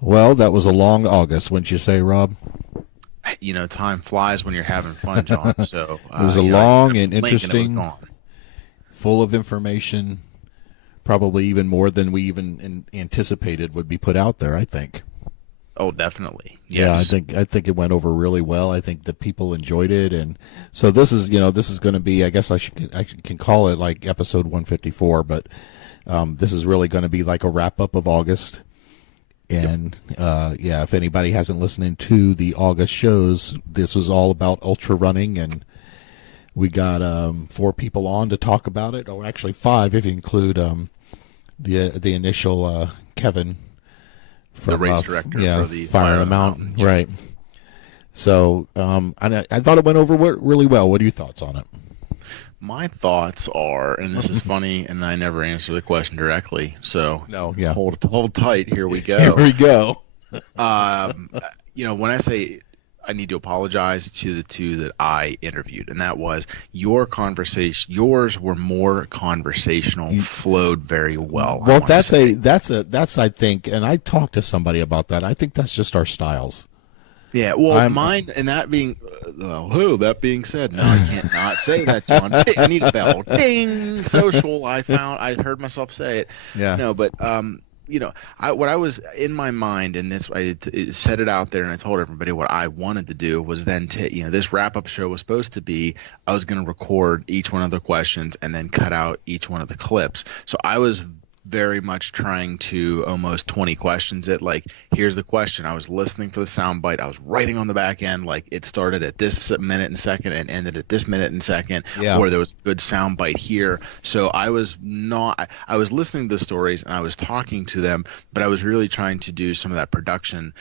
Well, that was a long August, wouldn't you say, Rob? Time flies when you're having fun, John. So, It was a I long kept and blinking, it was interesting, gone. full of information, probably even more than we even anticipated would be put out there, I think. Oh, definitely. Yeah, I Yes. think I think it went over really well. I think the people enjoyed it, and so this is going to be. I guess I can call it like episode 154, but this is really going to be like a wrap up of August. Yep. And yeah, if anybody hasn't listened to the August shows, this was all about ultra running, and we got four people on to talk about it. Oh, actually five if you include the initial Kevin The from race director yeah, for the Fire Fire on on the the Mountain, Mountain. Yep. right? So I thought it went over really well. What are your thoughts on it? My thoughts are, and this is funny, and I never answer the question directly, so No, yeah. hold tight. Here we Here go. we go. Um, when I say I need to apologize to the two that I interviewed, and that was your conversation. Yours were more conversational, flowed very well. I Well, want to say. that's I think, and I talked to somebody about that. I think that's just our styles. Yeah, well, I'm mine, and that being, that being said, no, I can't not say that, John. I need a bell. Ding! Social. I heard myself say it. yeah. No, but what I was in my mind, and this I set it out there, and I told everybody what I wanted to do was then this wrap up show was supposed to be I was going to record each one of the questions and then cut out each one of the clips. So I was very much trying to almost 20 questions it like here's the question. I was listening for the sound bite. I was writing on the back end like it started at this minute and second and ended at this minute and second, Yeah. or there was a good sound bite here. So I was listening to the stories and I was talking to them, but I was really trying to do some of that production.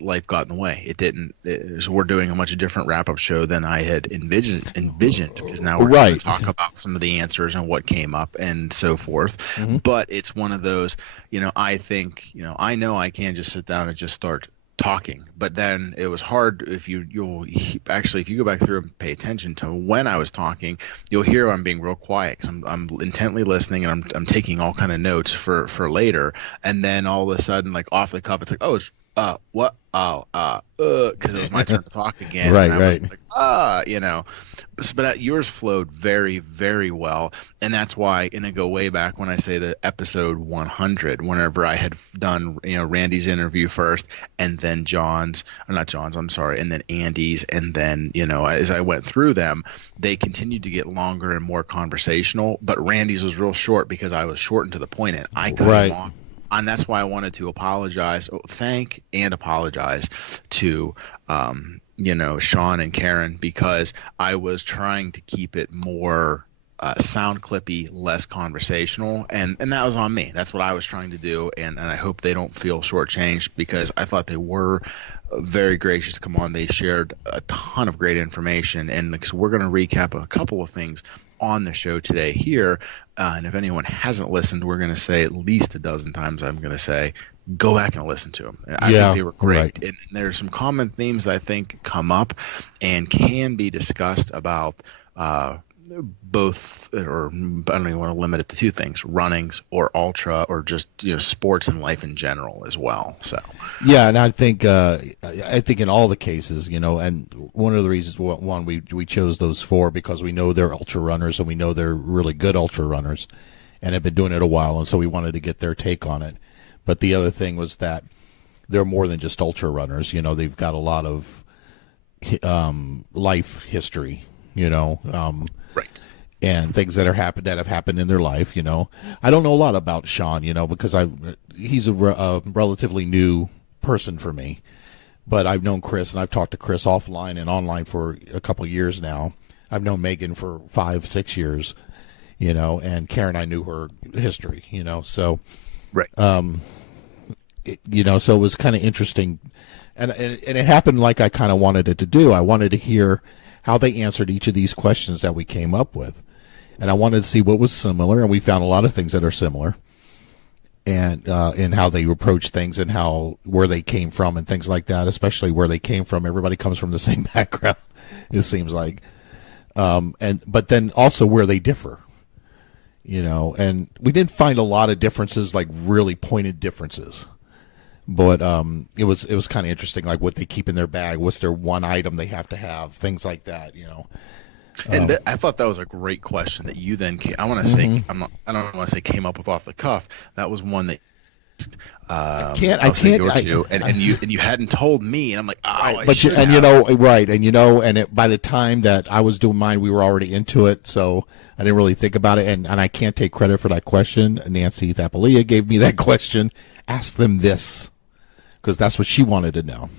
Life got in the way. It didn't. So we're doing a much different wrap-up show than I had envisioned because now we're going Right. to talk about some of the answers and what came up and so forth. Hmm. But it's one of those, I think, I know I can just sit down and just start talking, but then it was hard if you'll actually if you go back through and pay attention to when I was talking, you'll hear I'm being real quiet because I'm intently listening and I'm taking all kind of notes for later, and then all of a sudden like off the cuff it's like, oh, it's what, because it was my turn to talk again. Right, And I was right. like, but yours flowed very, very well, and that's why. And I go way back when I say the episode 100, whenever I had done Randy's interview first, and then John's, or not John's, I'm sorry, and then Andy's, and then as I went through them, they continued to get longer and more conversational. But Randy's was real short because I was short and to the point, and I cut Right. him off. And that's why I wanted to thank and apologize to, Sean and Karen, because I was trying to keep it more sound clippy, less conversational, and that was on me. That's what I was trying to do, and I hope they don't feel shortchanged because I thought they were very gracious to come on. They shared a ton of great information, and so we're going to recap a couple of things on the show today here. And if anyone hasn't listened, we're going to say at least a dozen times, I'm going to say, go back and listen to them. I Yeah, think they were great. right. And there's some common themes I think come up and can be discussed about both, or I don't even want to limit it to two things: runnings or ultra, or just sports and life in general as well. So Yeah, and I think in all the cases, and one of the reasons one we chose those four because we know they're ultra runners and we know they're really good ultra runners and have been doing it a while, and so we wanted to get their take on it. But the other thing was that they're more than just ultra runners. They've got a lot of life history. right. And things that have happened in their life. I don't know a lot about Sean. Because he's a relatively new person for me. But I've known Chris, and I've talked to Chris offline and online for a couple of years now. I've known Meaghan for 5-6 years. And Karen, I knew her history. So Right. so it was kind of interesting, and it happened like I kind of wanted it to do. I wanted to hear how they answered each of these questions that we came up with, and I wanted to see what was similar, and we found a lot of things that are similar, and in how they approach things and where they came from and things like that. Especially where they came from. Everybody comes from the same background, it seems like, but then also where they differ. And we didn't find a lot of differences, like really pointed differences. But it was kind of interesting, like what they keep in their bag, what's their one item they have to have, things like that, you know. And I thought that was a great question that you then I want to say I don't want to say came up with off the cuff. That was one that I go to, and you hadn't told me, and I'm like, oh, by the time that I was doing mine, we were already into it, so I didn't really think about it, and I can't take credit for that question. Nancy Thapalia gave me that question. Ask them this, because that's what she wanted to know.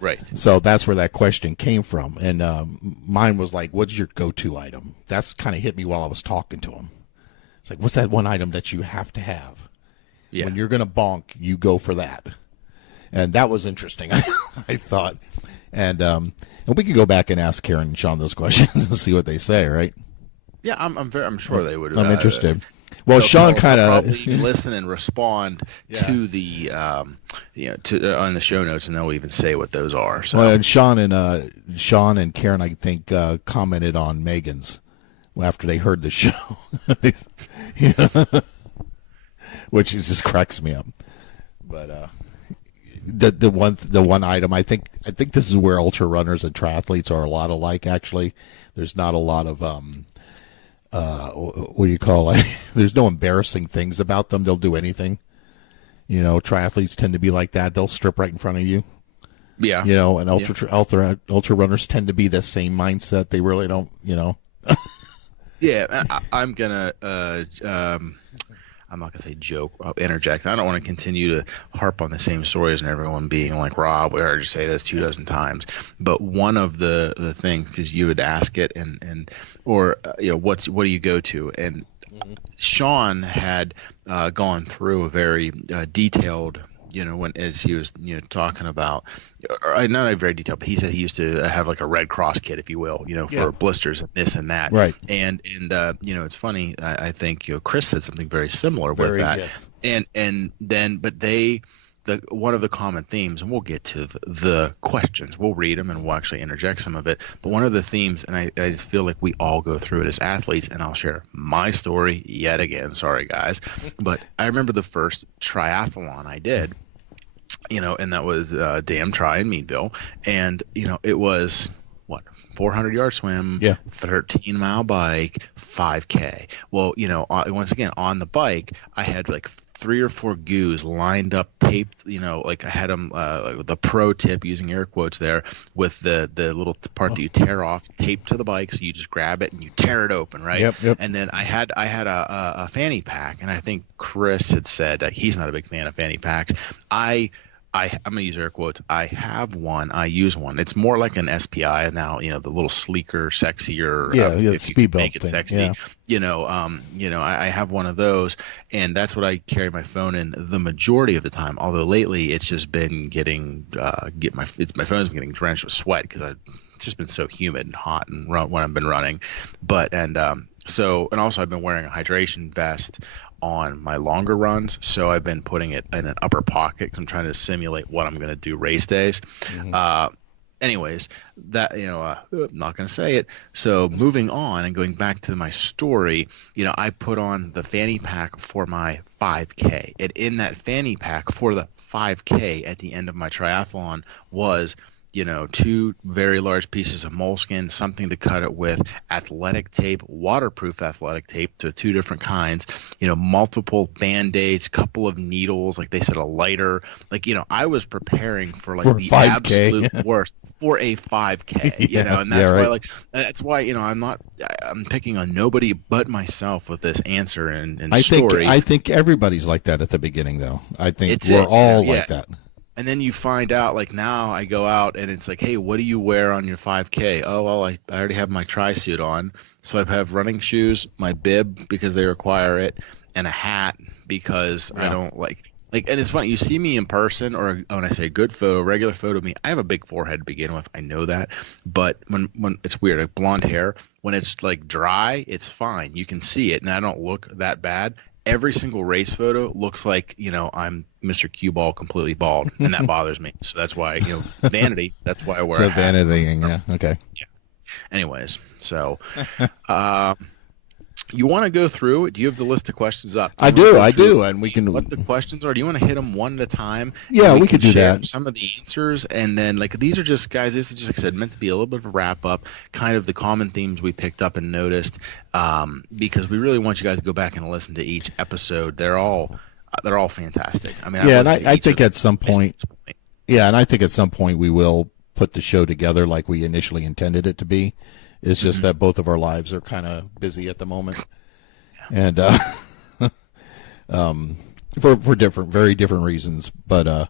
Right. So that's where that question came from, and mine was like, "What's your go-to item?" That's kind of hit me while I was talking to him. It's like, "What's that one item that you have to have?" Yeah. When you're going to bonk, you go for that. And that was interesting, I thought. And we could go back and ask Karen and Sean those questions and see what they say, right? Yeah, I'm sure they would. I'm interested. Well, Sean kind of probably listen and respond to the on the show notes, and they'll even say what those are. So. Well, and Sean and Karen, I think, commented on Meaghan's after they heard the show. Yeah. Which just cracks me up. But the one item, I think this is where ultra runners and triathletes are a lot alike. Actually, there's not a lot of what do you call it? There's no embarrassing things about them. They'll do anything. You know, triathletes tend to be like that. They'll strip right in front of you. Yeah. You know, and ultra runners tend to be the same mindset. They really don't. You know. Yeah, I'm gonna. I'm not going to say joke, I'll interject. I don't want to continue to harp on the same stories and everyone being like, Rob, we heard you say this 24 times. But one of the things, because you would ask it or what do you go to? And Sean had gone through a very detailed, as he was, talking about, or not very detailed, but he said he used to have like a Red Cross kit, if you will, for blisters and this and that. Right. And it's funny. I think, Chris said something very similar with that. Yes. And then, but one of the common themes, and we'll get to the questions, we'll read them and we'll actually interject some of it. But one of the themes, and I just feel like we all go through it as athletes, and I'll share my story yet again. Sorry, guys. But I remember the first triathlon I did, and that was Dam Tri in Meadville. And, it was, 400-yard swim, 13-mile bike, 5K. Well, once again, on the bike, I had like 3 or 4 goos lined up, taped, like I had them, like the pro tip, using air quotes there, with the little part that you tear off, taped to the bike, so you just grab it and you tear it open, right? Yep. And then I had a fanny pack, and I think Chris had said he's not a big fan of fanny packs. I'm going to use air quotes. I have one. I use one. It's more like an SPI now, the little sleeker, sexier, if you can make it sexy, I have one of those, and that's what I carry my phone in the majority of the time. Although lately it's just been my phone's been getting drenched with sweat because it's just been so humid and hot and when I've been running. But, and also I've been wearing a hydration vest on my longer runs, so I've been putting it in an upper pocket because I'm trying to simulate what I'm going to do race days. Anyways, that I'm not going to say it. So moving on and going back to my story, I put on the fanny pack for my 5K, and in that fanny pack for the 5K at the end of my triathlon was 2 very large pieces of moleskin, something to cut it with, athletic tape, waterproof athletic tape to 2 different kinds, multiple Band-Aids, couple of needles, like they said, a lighter. Like, I was preparing for the 5K. Absolute worst for a 5K, and that's why, I'm picking on nobody but myself with this answer and story. I think everybody's like that at the beginning, though. I think we're all like that. And then you find out, like now I go out and it's like, hey, what do you wear on your 5K? Oh, well, I already have my tri-suit on. So I have running shoes, my bib because they require it, and a hat because I don't like, and it's funny, you see me in person, or when I say good photo, regular photo of me, I have a big forehead to begin with. I know that. But when it's weird, like blonde hair, when it's like dry, it's fine. You can see it and I don't look that bad. Every single race photo looks like, I'm Mr. Cue Ball completely bald, and that bothers me. So that's why, vanity, that's why I wear a vanity thing, yeah, okay. Yeah. Anyways, so You want to go through? Do you have the list of questions up? I do, and we can. What the questions are? Do you want to hit them one at a time? Yeah, we could do share that. some of the answers, and then like these are just guys. This is just like I said, meant to be a little bit of a wrap up, kind of the common themes we picked up and noticed, because we really want you guys to go back and listen to each episode. They're all fantastic. I mean, yeah, and I think at some point, yeah, and I think at some point we will put the show together like we initially intended it to be. It's just that both of our lives are kind of busy at the moment, and for very different reasons. But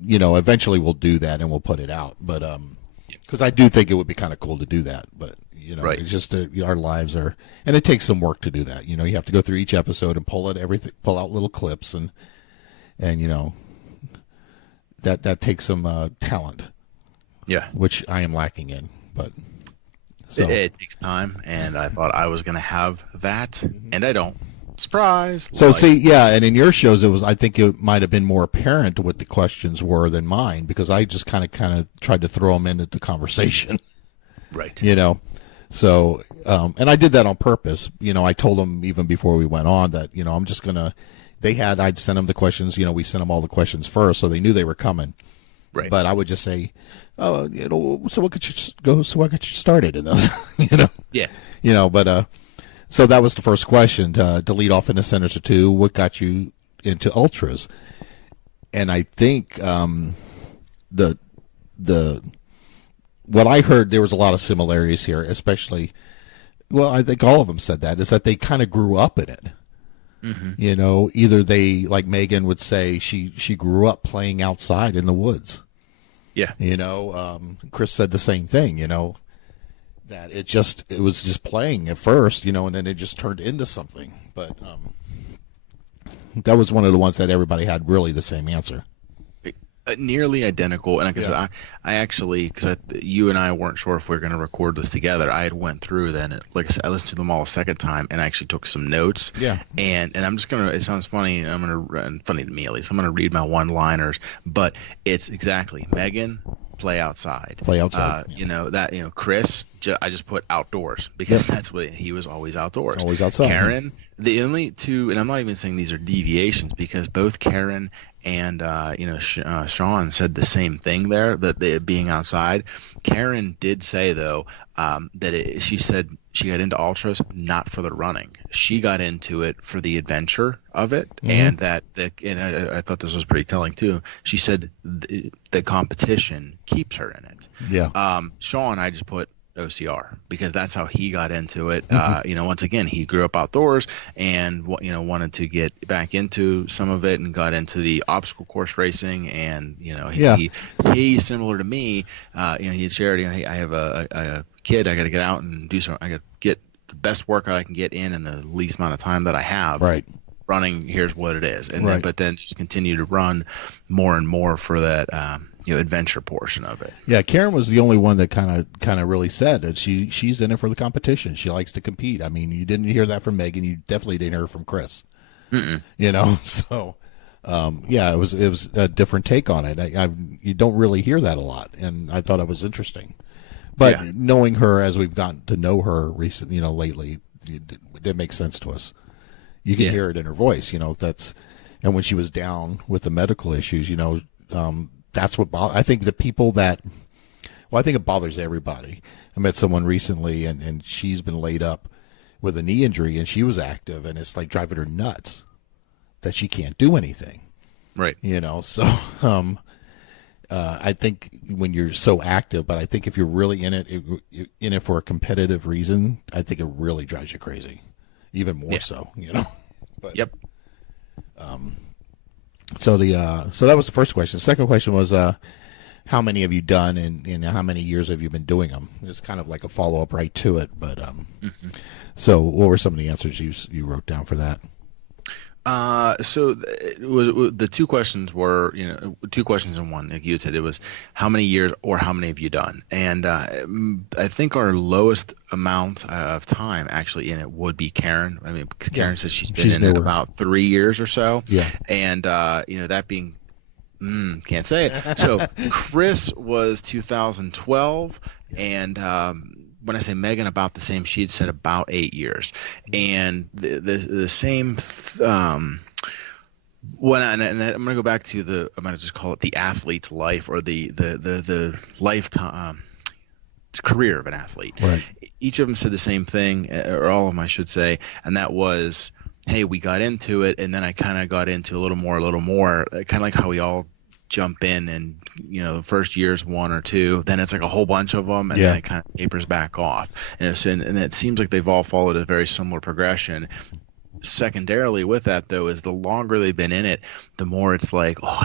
eventually we'll do that and we'll put it out. But because I do think it would be kind of cool to do that. But right. It's just our lives are, and it takes some work to do that. You have to go through each episode and pull out little clips, and that takes some talent. Yeah, which I am lacking in, but. So. It takes time, and I thought I was going to have that, and I don't. Surprise! So and in your shows, I think it might have been more apparent what the questions were than mine, because I just kind of tried to throw them into the conversation. Right. So, and I did that on purpose. I told them even before we went on that, I'm just going to, I'd send them the questions, we sent them all the questions first, so they knew they were coming. Right. But I would just say, so what could you go? So what got you started in those? Yeah. But so that was the first question to lead off in the Centers of Two. What got you into ultras? And I think the what I heard, there was a lot of similarities here, especially. Well, I think all of them said that is that they kind of grew up in it. Mm-hmm. Either they, like Meaghan would say, she grew up playing outside in the woods. Yeah. Chris said the same thing, that it was just playing at first, and then it just turned into something. But that was one of the ones that everybody had really the same answer. Nearly identical, and like I said, I actually, because you and I weren't sure if we were going to record this together. I had went through then, like I said, I listened to them all a second time, and I actually took some notes. Yeah. And I'm just gonna. It sounds funny. Funny to me at least. I'm gonna read my one-liners, but it's exactly Meaghan. Play outside. Chris. I just put outdoors because that's what he was always outdoors. Always outside. Karen. The only two, and I'm not even saying these are deviations because both Karen and Sean said the same thing there, that they being outside. Karen did say though that she said she got into ultras not for the running. She got into it for the adventure of it, and I thought this was pretty telling too. She said the competition keeps her in it. Yeah. Sean, I just put OCR because that's how he got into it. Once again, he grew up outdoors and wanted to get back into some of it and got into the obstacle course racing. And he's similar to me. He had shared. I have a kid. I got to get out and do something. I got to get the best workout I can get in the least amount of time that I have. Right. Running, here's what it is, and then just continue to run more and more for that adventure portion of it. Yeah, Karen was the only one that kind of really said that she's in it for the competition. She likes to compete. I mean, you didn't hear that from Meaghan. You definitely didn't hear it from Chris. So it was a different take on it. You don't really hear that a lot, and I thought it was interesting. But knowing her as we've gotten to know her recently, lately, it makes sense to us. You can hear it in her voice, and when she was down with the medical issues, that's what I think the people that, I think it bothers everybody. I met someone recently and she's been laid up with a knee injury and she was active and it's like driving her nuts that she can't do anything. Right. So, I think when you're so active, but I think if you're really in it for a competitive reason, I think it really drives you crazy. Even more so, But, yep. So that was the first question. The second question was, how many have you done, and how many years have you been doing them? It's kind of like a follow up right to it. But so what were some of the answers you wrote down for that? So it was the two questions were, two questions in one. Like you said, it was how many years or how many have you done? And I think our lowest amount of time actually in it would be Karen. I mean, because Karen says she's been in it about 3 years or so. Yeah. And that being, can't say it. So Chris was 2012, and when I say Meaghan, about the same. She had said about 8 years, and the same. When and I'm going to go back to I'm going to just call it the athlete's life, or the lifetime career of an athlete. Right. Each of them said the same thing, or all of them, I should say, and that was, hey, we got into it, and then I kind of got into a little more, kind of like how we all jump in, and the first year's one or two, then it's like a whole bunch of them, and then it kind of tapers back off, and it seems like they've all followed a very similar progression. Secondarily with that, though, is the longer they've been in it, the more it's like, oh,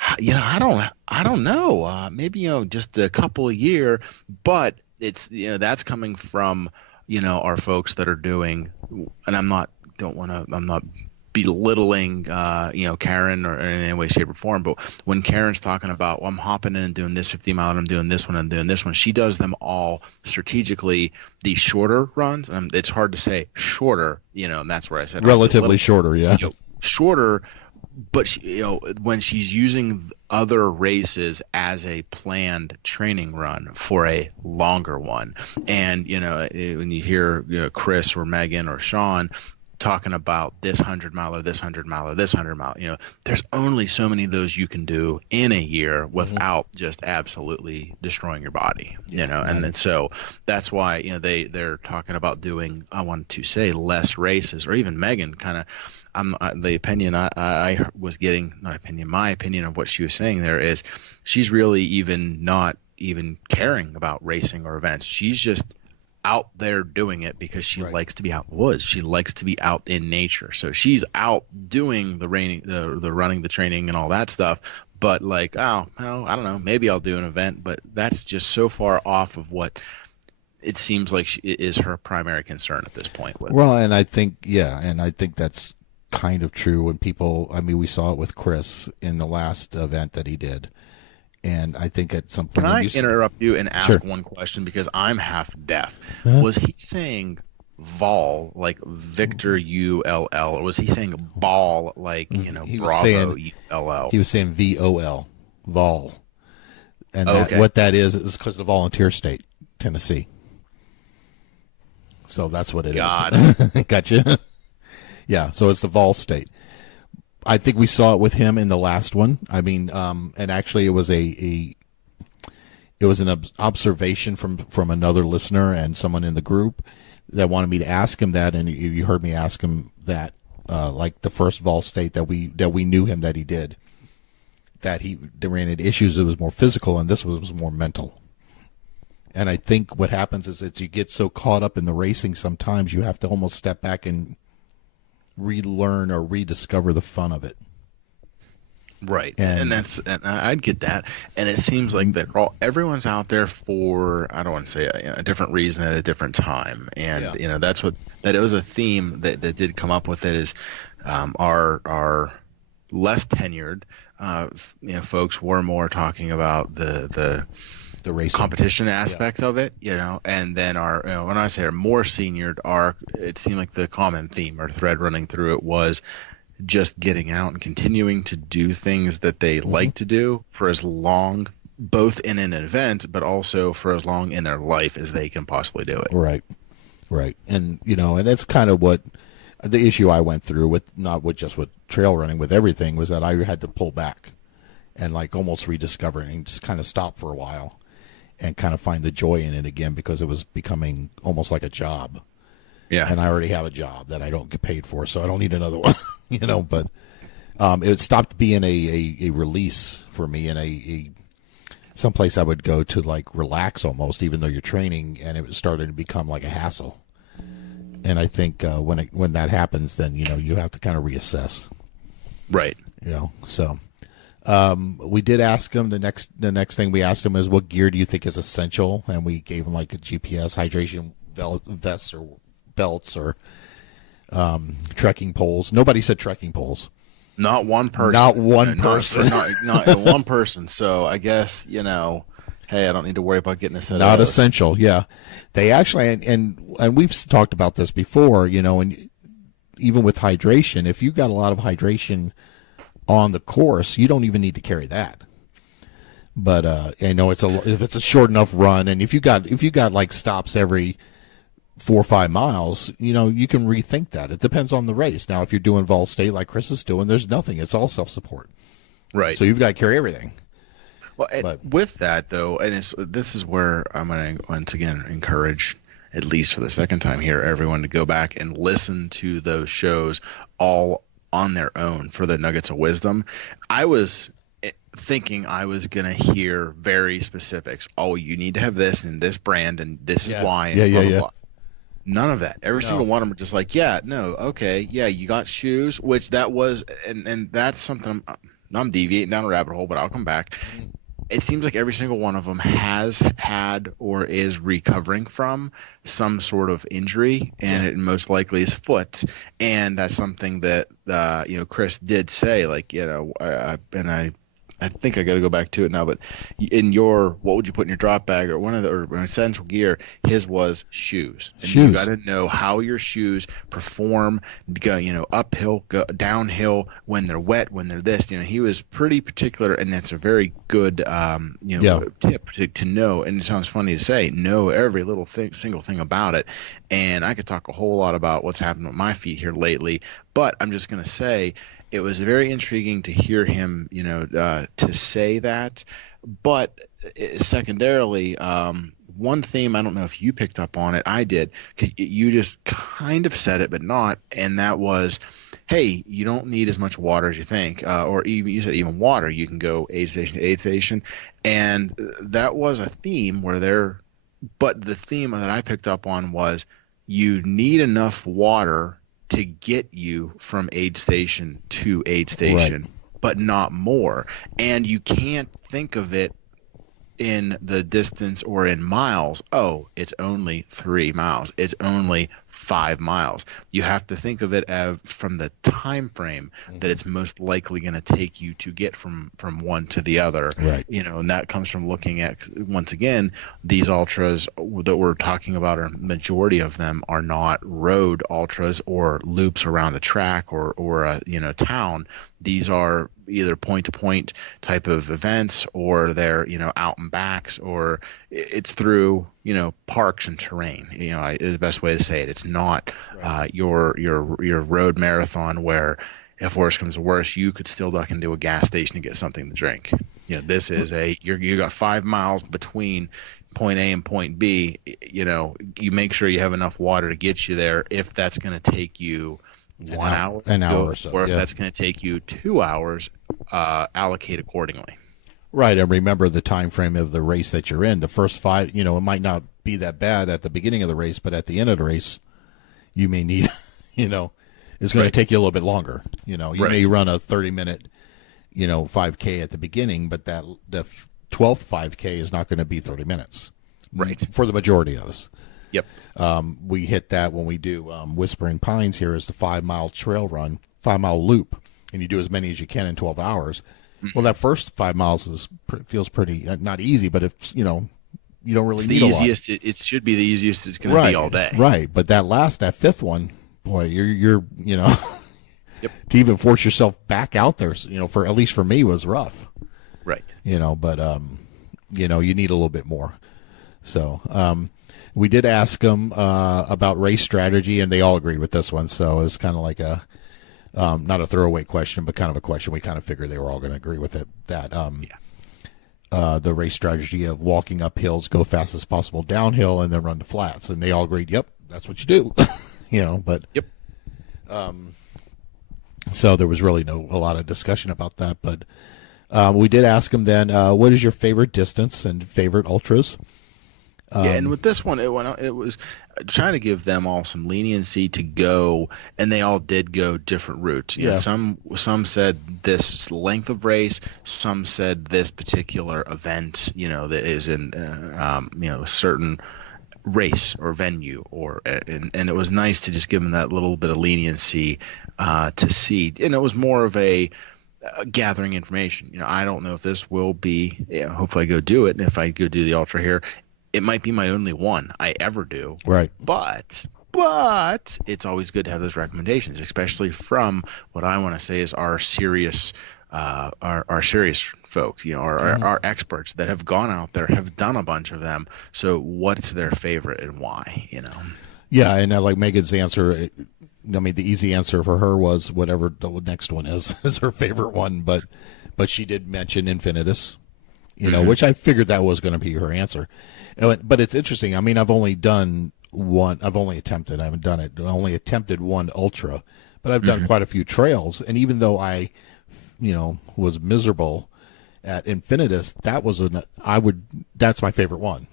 I don't know, maybe just a couple a year, but it's that's coming from our folks that are doing, and I'm not belittling Karen or in any way, shape, or form, but when Karen's talking about, well, I'm hopping in and doing this 50 mile, and I'm doing this one and doing this one, she does them all strategically, the shorter runs. It's hard to say shorter, and that's where I said relatively shorter, shorter, but when she's using other races as a planned training run for a longer one, and when you hear Chris or Meaghan or Sean talking about this 100 miler, this 100 miler, this 100 mile, there's only so many of those you can do in a year without just absolutely destroying your body, and then so that's why they're talking about doing, I want to say, less races, or even Meaghan kind of. The opinion I was getting, not opinion, my opinion of what she was saying there is, she's really even not even caring about racing or events. She's just out there doing it because she likes to be out in the woods. She likes to be out in nature. So she's out doing the running, the training, and all that stuff. But like, I don't know, maybe I'll do an event, but that's just so far off of what it seems like is her primary concern at this point. And I think that's kind of true when people, we saw it with Chris in the last event that he did. And I think at some point... Can I interrupt you and ask one question, because I'm half deaf? Was he saying vol, like Victor ULL, or was he saying ball, like, Bravo ULL? He was saying VOL, vol. And what that is because of the volunteer state, Tennessee. So that's what it is. Gotcha. Yeah, so it's the vol state. I think we saw it with him in the last one. And actually it was an observation from another listener and someone in the group that wanted me to ask him that, and you heard me ask him that, like the first vol state that we knew him that he did, that he ran into issues. It was more physical, and this was more mental. And I think what happens is that you get so caught up in the racing, sometimes you have to almost step back and relearn or rediscover the fun of it. Right. And I'd get that. And it seems like that everyone's out there for, I don't want to say a different reason at a different time. And, that it was a theme that did come up with it is, our less tenured, folks were more talking about the racing competition aspect of it, and then when I say our more seniored, it seemed like the common theme or thread running through it was just getting out and continuing to do things that they like to do for as long, both in an event, but also for as long in their life as they can possibly do it. Right. And, and that's kind of what the issue I went through with, not with just with trail running, with everything, was that I had to pull back and like almost rediscover it and just kind of stop for a while and kind of find the joy in it again, because it was becoming almost like a job. Yeah. And I already have a job that I don't get paid for, so I don't need another one, but it stopped being a release for me, and a someplace I would go to like relax almost, even though you're training, and it was starting to become like a hassle. And I think when that happens, then, you have to kind of reassess. Right. So we did ask him, the next thing we asked him is, what gear do you think is essential? And we gave him like a GPS, hydration vests or belts, or trekking poles. Nobody said trekking poles. Not one person. Not one person. Not one person. So I guess, hey, I don't need to worry about getting a set not of those. Essential. Yeah. They actually, and we've talked about this before, and even with hydration, if you've got a lot of hydration on the course, you don't even need to carry that. But I know if it's a short enough run, and if you got like stops every 4 or 5 miles, you can rethink that. It depends on the race. Now, if you're doing Vol State like Chris is doing, there's nothing. It's all self-support. Right. So you've got to carry everything. Well, with that though, and this is where I'm going to once again encourage, at least for the second time here, everyone to go back and listen to those shows all on their own for the nuggets of wisdom. I was thinking I was going to hear very specifics. Oh, you need to have this and this brand and this is why. And blah, blah, blah. None of that. Every single one of them are just like, yeah, no, okay, yeah, you got shoes, which that was, and that's something I'm deviating down a rabbit hole, but I'll come back. It seems like every single one of them has had or is recovering from some sort of injury, and it most likely is foot. And that's something that Chris did say, like, I think I got to go back to it now, but in your, what would you put in your drop bag or or essential gear, his was shoes. And you got to know how your shoes perform, go, uphill, go downhill, when they're wet, when they're this, he was pretty particular, and that's a very good, tip to know. And it sounds funny to say, know every little single thing about it. And I could talk a whole lot about what's happened with my feet here lately, but I'm just going to say, it was very intriguing to hear him, to say that. But secondarily, one theme, I don't know if you picked up on it. I did. 'Cause you just kind of said it, but not. And that was, hey, you don't need as much water as you think. Or even you said even water. You can go aid station to aid station. And that was a theme but the theme that I picked up on was you need enough water to get you from aid station to aid station, but not more. And you can't think of it in the distance or in miles. Oh, it's only 3 miles. It's only 5 miles. You have to think of it as from the time frame that it's most likely going to take you to get from one to the other. Right. And that comes from looking at, once again, these ultras that we're talking about, are majority of them are not road ultras or loops around a track or a town. These are either point-to-point type of events, or they're out and backs, or it's through parks and terrain. Is the best way to say it. It's not your road marathon where, if worse comes to worse, you could still duck into a gas station to get something to drink. This is you got 5 miles between point A and point B. You make sure you have enough water to get you there. If that's going to take you an hour or so, or if that's going to take you 2 hours, allocate accordingly. Right, and remember the time frame of the race that you're in. The first 5, it might not be that bad at the beginning of the race, but at the end of the race, you may need, it's going to take you a little bit longer. You may run a 30-minute, 5K at the beginning, but the 12th 5K is not going to be 30 minutes. Right. For the majority of us. Yep. We hit that when we do Whispering Pines here is the 5-mile trail run, 5-mile loop, and you do as many as you can in 12 hours. Well, that first 5 miles feels pretty not easy, but if you don't really need a lot. It should be the easiest it's going to be all day. Right, but that fifth one, boy, you're Yep. to even force yourself back out there, for at least for me was rough. Right. But you need a little bit more. So we did ask them about race strategy, and they all agreed with this one. So it was kind of like a not a throwaway question, but kind of a question we kind of figured they were all going to agree with it. That the race strategy of walking up hills, go fast as possible downhill, and then run the flats, and they all agreed. Yep, that's what you do. But yep. So there was really a lot of discussion about that, but we did ask them then, what is your favorite distance and favorite ultras? And with this one, it was trying to give them all some leniency to go, and they all did go different routes. Some said this length of race, some said this particular event, that is in a certain race or venue, and it was nice to just give them that little bit of leniency to see, and it was more of a gathering information. I don't know if this will be. Hopefully, I go do it, and if I go do the ultra here, it might be my only one I ever do. Right. But it's always good to have those recommendations, especially from what I want to say is our serious our serious folk, our experts that have gone out there, have done a bunch of them. So what's their favorite and why? Yeah, and I like Megan's answer. I mean, the easy answer for her was whatever the next one is her favorite one, but she did mention Infinitus, which I figured that was going to be her answer. But it's interesting. I mean, I've only done one. I've only attempted. I haven't done it. I only attempted one ultra, but I've done quite a few trails. And even though I, was miserable at Infinitus, that's my favorite one.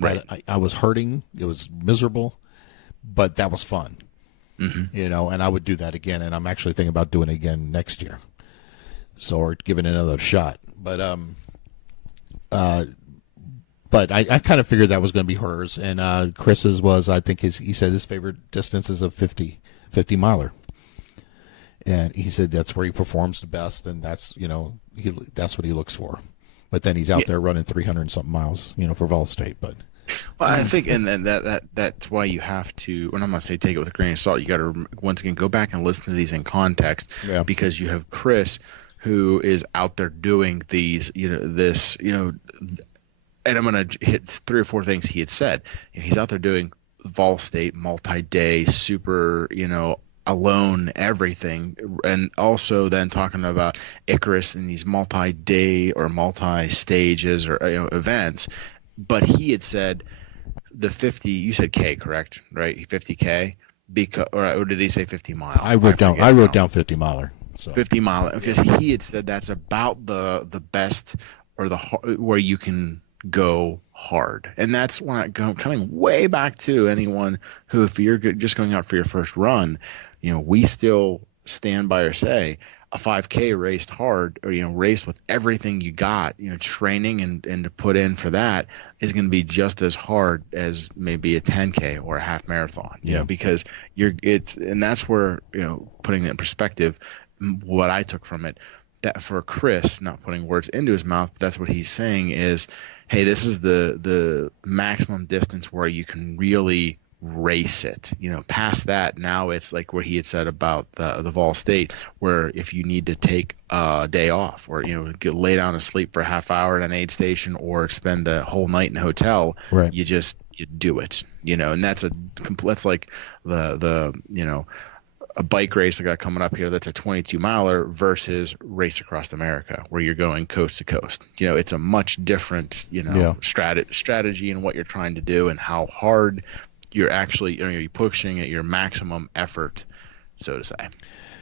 Right. I was hurting. It was miserable, but that was fun. And I would do that again. And I'm actually thinking about doing it again next year. So, or giving it another shot. But I kind of figured that was going to be hers. And Chris's was, I think he said his favorite distance is a 50 miler. And he said that's where he performs the best. And that's, that's what he looks for. But then he's out there running 300 and something miles, for Vol State. But well, I think, and then that's why you have to, and I'm going to say take it with a grain of salt, you got to, once again, go back and listen to these in context, because you have Chris, who is out there doing these, and I'm going to hit 3 or 4 things he had said. He's out there doing Vol State, multi-day, super, alone, everything, and also then talking about Icarus and these multi-day or multi-stages or events. But he had said the 50. You said K, correct? Right, 50K. Or did he say 50 mile? I wrote down 50 miler. So 50 mile, because he had said that's about the best, or where you can go hard. And that's why coming way back to anyone who, if you're just going out for your first run, we still stand by or say a 5K raced hard, or raced with everything you got, training and to put in for that is going to be just as hard as maybe a 10K or a half marathon. Because and that's where, putting it in perspective, what I took from it, that for Chris, not putting words into his mouth, that's what he's saying is, hey, this is the maximum distance where you can really race it. Past that, now it's like what he had said about the Vol State, where if you need to take a day off, or lay down and sleep for a half hour at an aid station, or spend the whole night in a hotel, right, you do it. And that's like the a bike race I got coming up here that's a 22 miler versus Race Across America, where you're going coast to coast. It's a much different strategy in what you're trying to do, and how hard you're actually you're pushing at your maximum effort, so to say.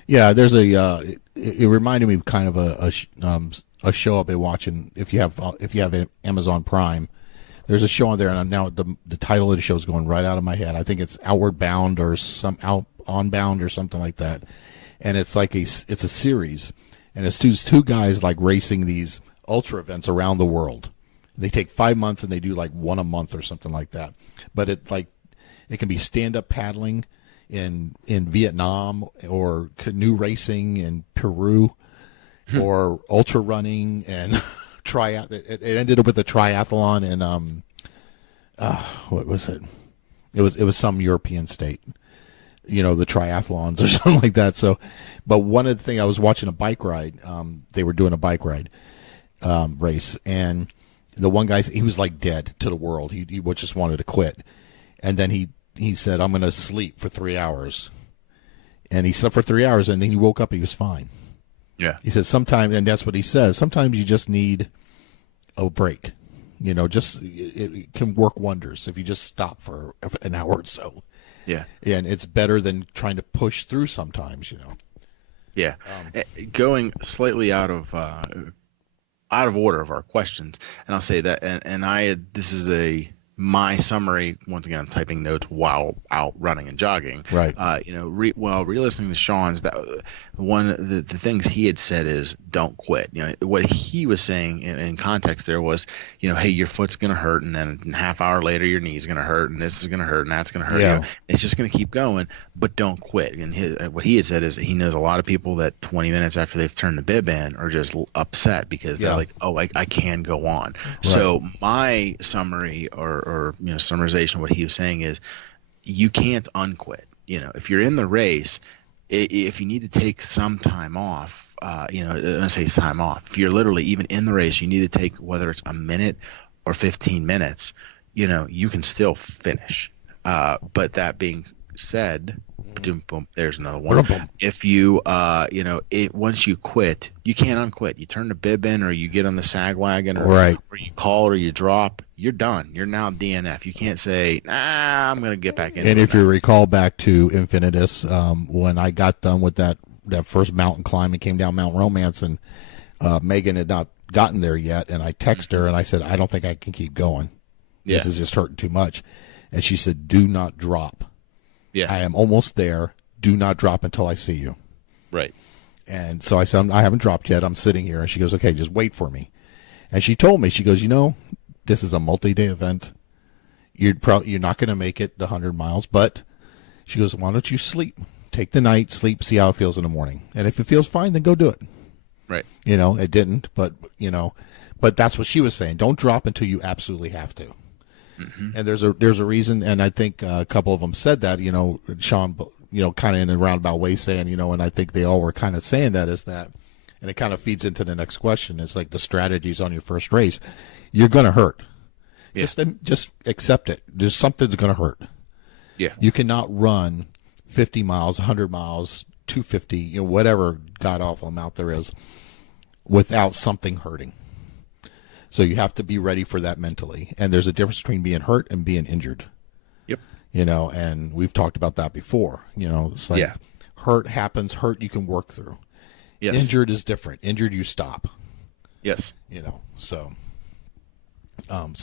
Yeah, there's it reminded me of kind of a show I've been watching. If you have Amazon Prime, there's a show on there, and now the title of the show is going right out of my head. I think it's Outward Bound or Onbound or something like that, and it's like it's a series, and it's two guys like racing these ultra events around the world. They take 5 months and they do like one a month or something like that. But it can be stand-up paddling in Vietnam, or canoe racing in Peru, or ultra running and it ended up with a triathlon in what was it? It was some European state. The triathlons or something like that. So, but one of the things, I was watching a bike ride. They were doing a bike ride race, and the one guy, he was like dead to the world. He just wanted to quit, and then he said, "I'm going to sleep for 3 hours," and he slept for 3 hours, and then he woke up and he was fine. Yeah, he says sometimes, and that's what he says. Sometimes you just need a break. It can work wonders if you just stop for an hour or so. Yeah, and it's better than trying to push through sometimes, Yeah, going slightly out of order of our questions, and I'll say that, and this is my summary. Once again, I'm typing notes while out running and jogging. Right. While re-listening to Sean's, that the things he had said is don't quit. What he was saying in context there was, hey, your foot's gonna hurt, and then a half hour later your knee's gonna hurt, and this is gonna hurt, and that's gonna hurt. Yeah. It's just gonna keep going, but don't quit. And what he had said is he knows a lot of people that 20 minutes after they've turned the bib in are just upset because they're like, oh, I can go on. Right. So my summary or summarization of what he was saying is, you can't unquit. If you're in the race, if you need to take some time off, I say time off. If you're literally even in the race, you need to take, whether it's a minute or 15 minutes, you can still finish. But that being said, boom, boom, there's another one. Boom. If you, once you quit, you can't unquit. You turn the bib in, or you get on the sag wagon, or you call, or you drop. You're done. You're now DNF. You can't say, I'm going to get back in. And if you recall back to Infinitus, when I got done with that first mountain climb and came down Mount Romance, and Meaghan had not gotten there yet, and I texted her and I said, I don't think I can keep going. Yeah. This is just hurting too much. And she said, do not drop. Yeah. I am almost there. Do not drop until I see you. Right. And so I said, I haven't dropped yet. I'm sitting here. And she goes, okay, just wait for me. And she told me, she goes, this is a multi-day event. You're not going to make it the 100 miles, but she goes, why don't you sleep? Take the night, sleep, see how it feels in the morning. And if it feels fine, then go do it. Right. It didn't, but that's what she was saying. Don't drop until you absolutely have to. Mm-hmm. And there's a reason, and I think a couple of them said that, Sean, kind of in a roundabout way saying, and I think they all were kind of saying that is that, and it kind of feeds into the next question. It's like the strategies on your first race. You're going to hurt. Yeah. Just accept it. There's something's going to hurt. Yeah. You cannot run 50 miles, 100 miles, 250, whatever god-awful amount there is, without something hurting. So you have to be ready for that mentally. And there's a difference between being hurt and being injured. Yep. And we've talked about that before. It's like hurt happens, hurt you can work through. Yes. Injured is different. Injured, you stop. Yes. So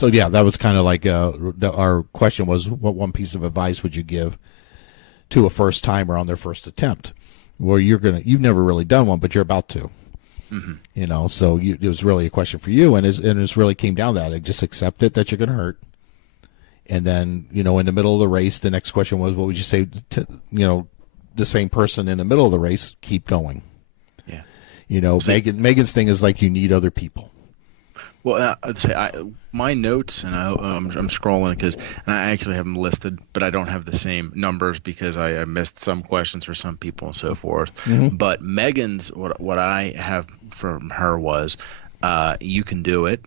yeah, that was kind of like our question was, what one piece of advice would you give to a first timer on their first attempt? Well, you've never really done one, but you're about to. Mm-hmm. So it was really a question for you, and it really came down to that. Just accept it that you're going to hurt, and then in the middle of the race, the next question was, what would you say to the same person in the middle of the race? Keep going. Yeah. Meaghan's thing is like you need other people. Well, I'd say my notes, and I'm scrolling because I actually have them listed, but I don't have the same numbers because I missed some questions for some people and so forth. Mm-hmm. But Meaghan's, what I have from her was, you can do it,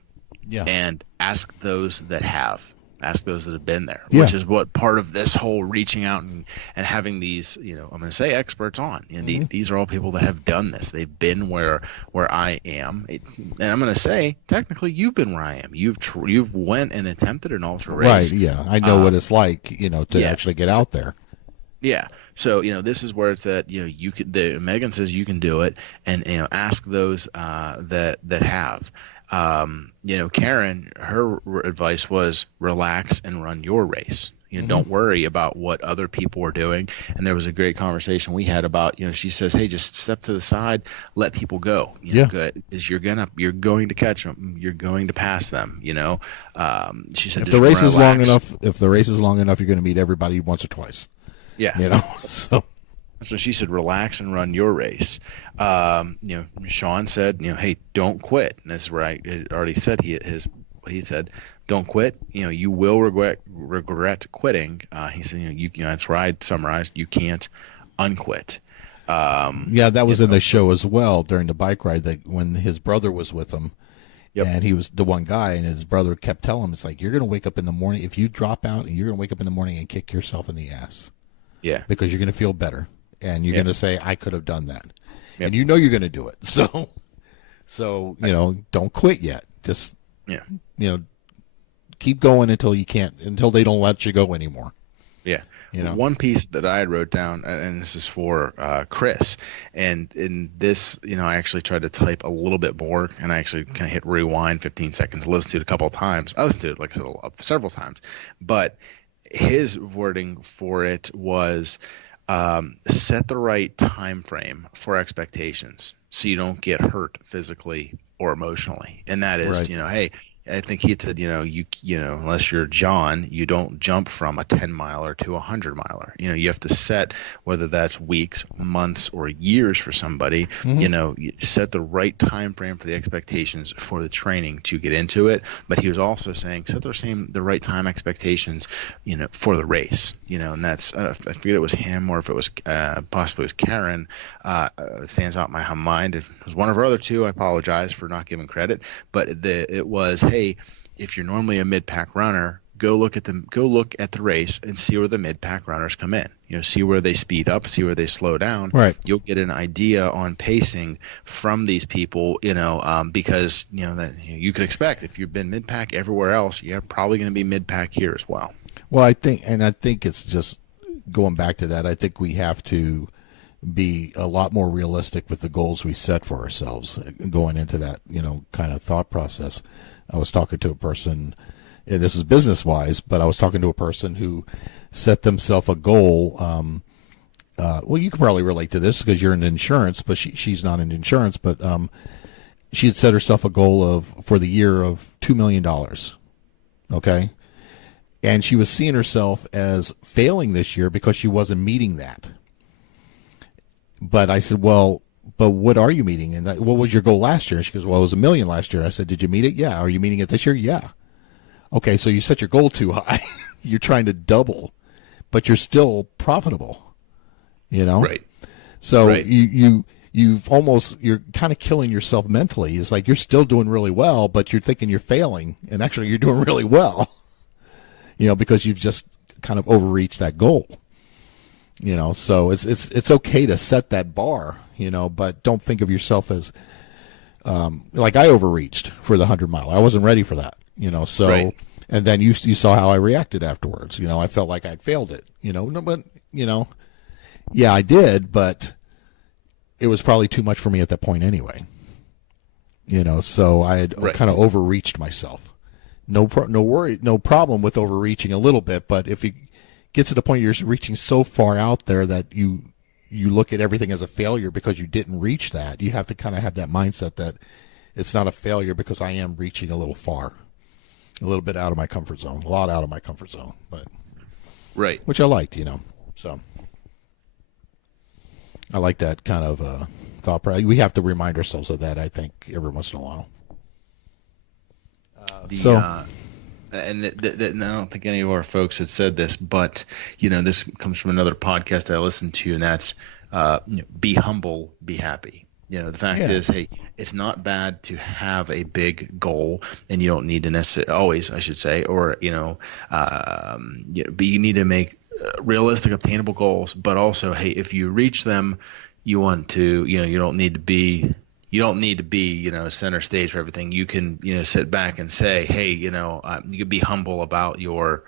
and ask those that have. Ask those that have been there, which is what part of this whole reaching out and having these, I'm going to say experts on. These are all people that have done this. They've been where I am, and I'm going to say technically you've been where I am. You've went and attempted an ultra race. Right. Yeah, I know what it's like, to actually get out there. Yeah. So this is where it's at. You could. Meaghan says you can do it, and ask those that have. Karen, her advice was relax and run your race. Don't worry about what other people are doing. And there was a great conversation we had about, she says, hey, just step to the side, let people go. Good, is you're going to catch them, you're going to pass them. She said, if the race is long enough, you're going to meet everybody once or twice. Yeah. So she said, relax and run your race. Sean said, hey, don't quit. And this is where I already said he said, don't quit. You will regret quitting. He said, that's where I summarized, you can't unquit. That was in the show as well during the bike ride, that when his brother was with him. Yep. And he was the one guy, and his brother kept telling him, it's like, you're going to wake up in the morning. If you drop out, and you're going to wake up in the morning and kick yourself in the ass. Yeah. Because you're going to feel better. And you're going to say, I could have done that. Yep. And you're going to do it. So don't quit yet. Just, keep going until they don't let you go anymore. Yeah. One piece that I had wrote down, and this is for Chris, and in this, I actually tried to type a little bit more, and I actually kind of hit rewind 15 seconds, listened to it a couple of times. I listened to it, like I said, several times. But his wording for it was, set the right time frame for expectations so you don't get hurt physically or emotionally. And that is, hey, I think he said, unless you're John, you don't jump from a 10 miler to a 100 miler. You have to set, whether that's weeks, months, or years for somebody, you set the right time frame for the expectations for the training to get into it. But he was also saying, set the right time expectations, for the race, and that's, I forget it was him or if it was possibly it was Karen, stands out in my mind. If it was one of our other two, I apologize for not giving credit, but it was, hey, if you're normally a mid-pack runner, go look at the race and see where the mid-pack runners come in. See where they speed up, see where they slow down. Right. You'll get an idea on pacing from these people, because that you could expect if you've been mid-pack everywhere else, you're probably going to be mid-pack here as well. Well, I think it's just going back to that. I think we have to be a lot more realistic with the goals we set for ourselves going into that, kind of thought process. I was talking to a person, and this is business wise, but I was talking to a person who set themselves a goal. Well, you can probably relate to this because you're in insurance, but she's not in insurance, but she had set herself a goal for the year of $2 million. Okay. And she was seeing herself as failing this year because she wasn't meeting that. But I said, well, but what are you meeting? And what was your goal last year? And she goes, well, it was $1 million last year. I said, did you meet it? Yeah. Are you meeting it this year? Yeah. Okay. So you set your goal too high. You're trying to double, but you're still profitable, Right. So right. you're kind of killing yourself mentally. It's like you're still doing really well, but you're thinking you're failing, and actually you're doing really well, because you've just kind of overreached that goal. So it's okay to set that bar, but don't think of yourself as like I overreached for the 100 mile. I wasn't ready for that, so Right. And then you saw how I reacted afterwards. I felt like I'd failed it, no, but yeah, I did, but it was probably too much for me at that point anyway. So I had kind of overreached myself. No problem with overreaching a little bit, but if you get to the point you're reaching so far out there that you look at everything as a failure because you didn't reach that, you have to kind of have that mindset that it's not a failure because I am reaching a little far, a little bit out of my comfort zone, a lot out of my comfort zone, but right, which I liked, so I like that kind of thought. We have to remind ourselves of that, I think, every once in a while. And I don't think any of our folks had said this, but this comes from another podcast I listened to, and that's be humble, be happy. The fact is, hey, it's not bad to have a big goal, and you don't need to necessarily always, I should say, or but you need to make realistic, obtainable goals. But also, hey, if you reach them, you want to, you don't need to be center stage for everything. You can, sit back and say, hey, you can be humble about your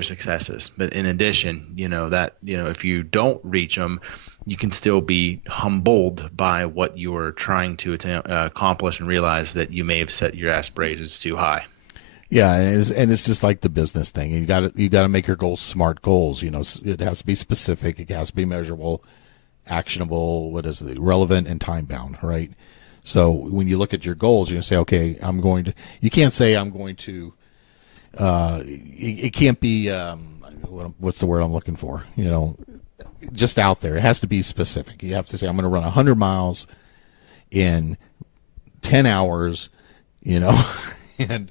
successes. But in addition, that, if you don't reach them, you can still be humbled by what you're trying to accomplish and realize that you may have set your aspirations too high. Yeah, and it's just like the business thing. You got to make your goals smart goals. It has to be specific. It has to be measurable, actionable, relevant and time bound, right? So when you look at your goals, you can say, okay, you can't say I'm going to, it can't be, what's the word I'm looking for? Just out there. It has to be specific. You have to say, I'm going to run 100 miles in 10 hours, and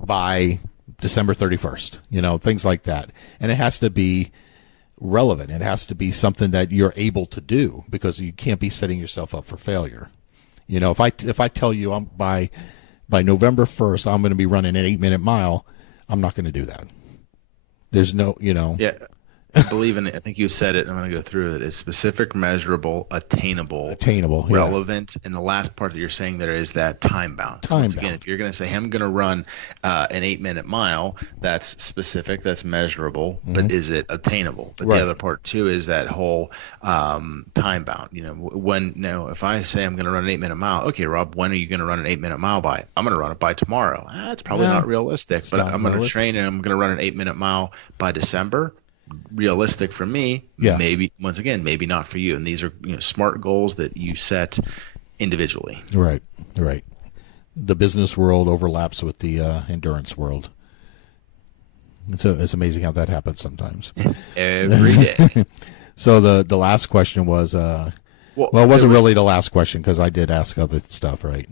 by December 31st, things like that. And it has to be relevant. It has to be something that you're able to do, because you can't be setting yourself up for failure. If I tell you by November 1st I'm going to be running an 8-minute mile, I'm not going to do that. There's no, Yeah. I believe in it. I think you said it. I'm going to go through it. It's specific, measurable, attainable, relevant, and the last part that you're saying there is that time bound. Once again, if you're going to say, hey, I'm going to run an 8-minute mile, that's specific, that's measurable, but is it attainable? But the other part too is that whole time bound. If I say I'm going to run an 8-minute mile, okay, Rob, when are you going to run an 8-minute mile by? I'm going to run it by tomorrow. That's probably not realistic, but I'm going to train and I'm going to run an 8-minute mile by December. Realistic for me, maybe, once again, maybe not for you. And these are smart goals that you set individually. Right. the business world overlaps with the endurance world. It's amazing how that happens sometimes. Every day. So the last question was, well, it wasn't really the last question because I did ask other stuff, right?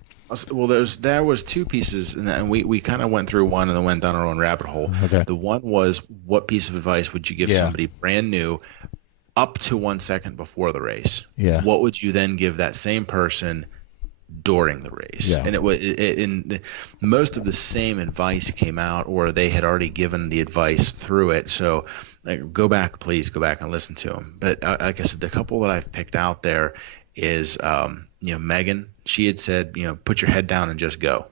Well, there was two pieces, and we kind of went through one and then went down our own rabbit hole. Okay. The one was, what piece of advice would you give somebody brand new up to 1 second before the race? Yeah. What would you then give that same person during the race? Yeah. And most of the same advice came out, or they had already given the advice through it. So please go back and listen to them. But like I said, the couple that I've picked out there is, Meaghan. She had said, put your head down and just go.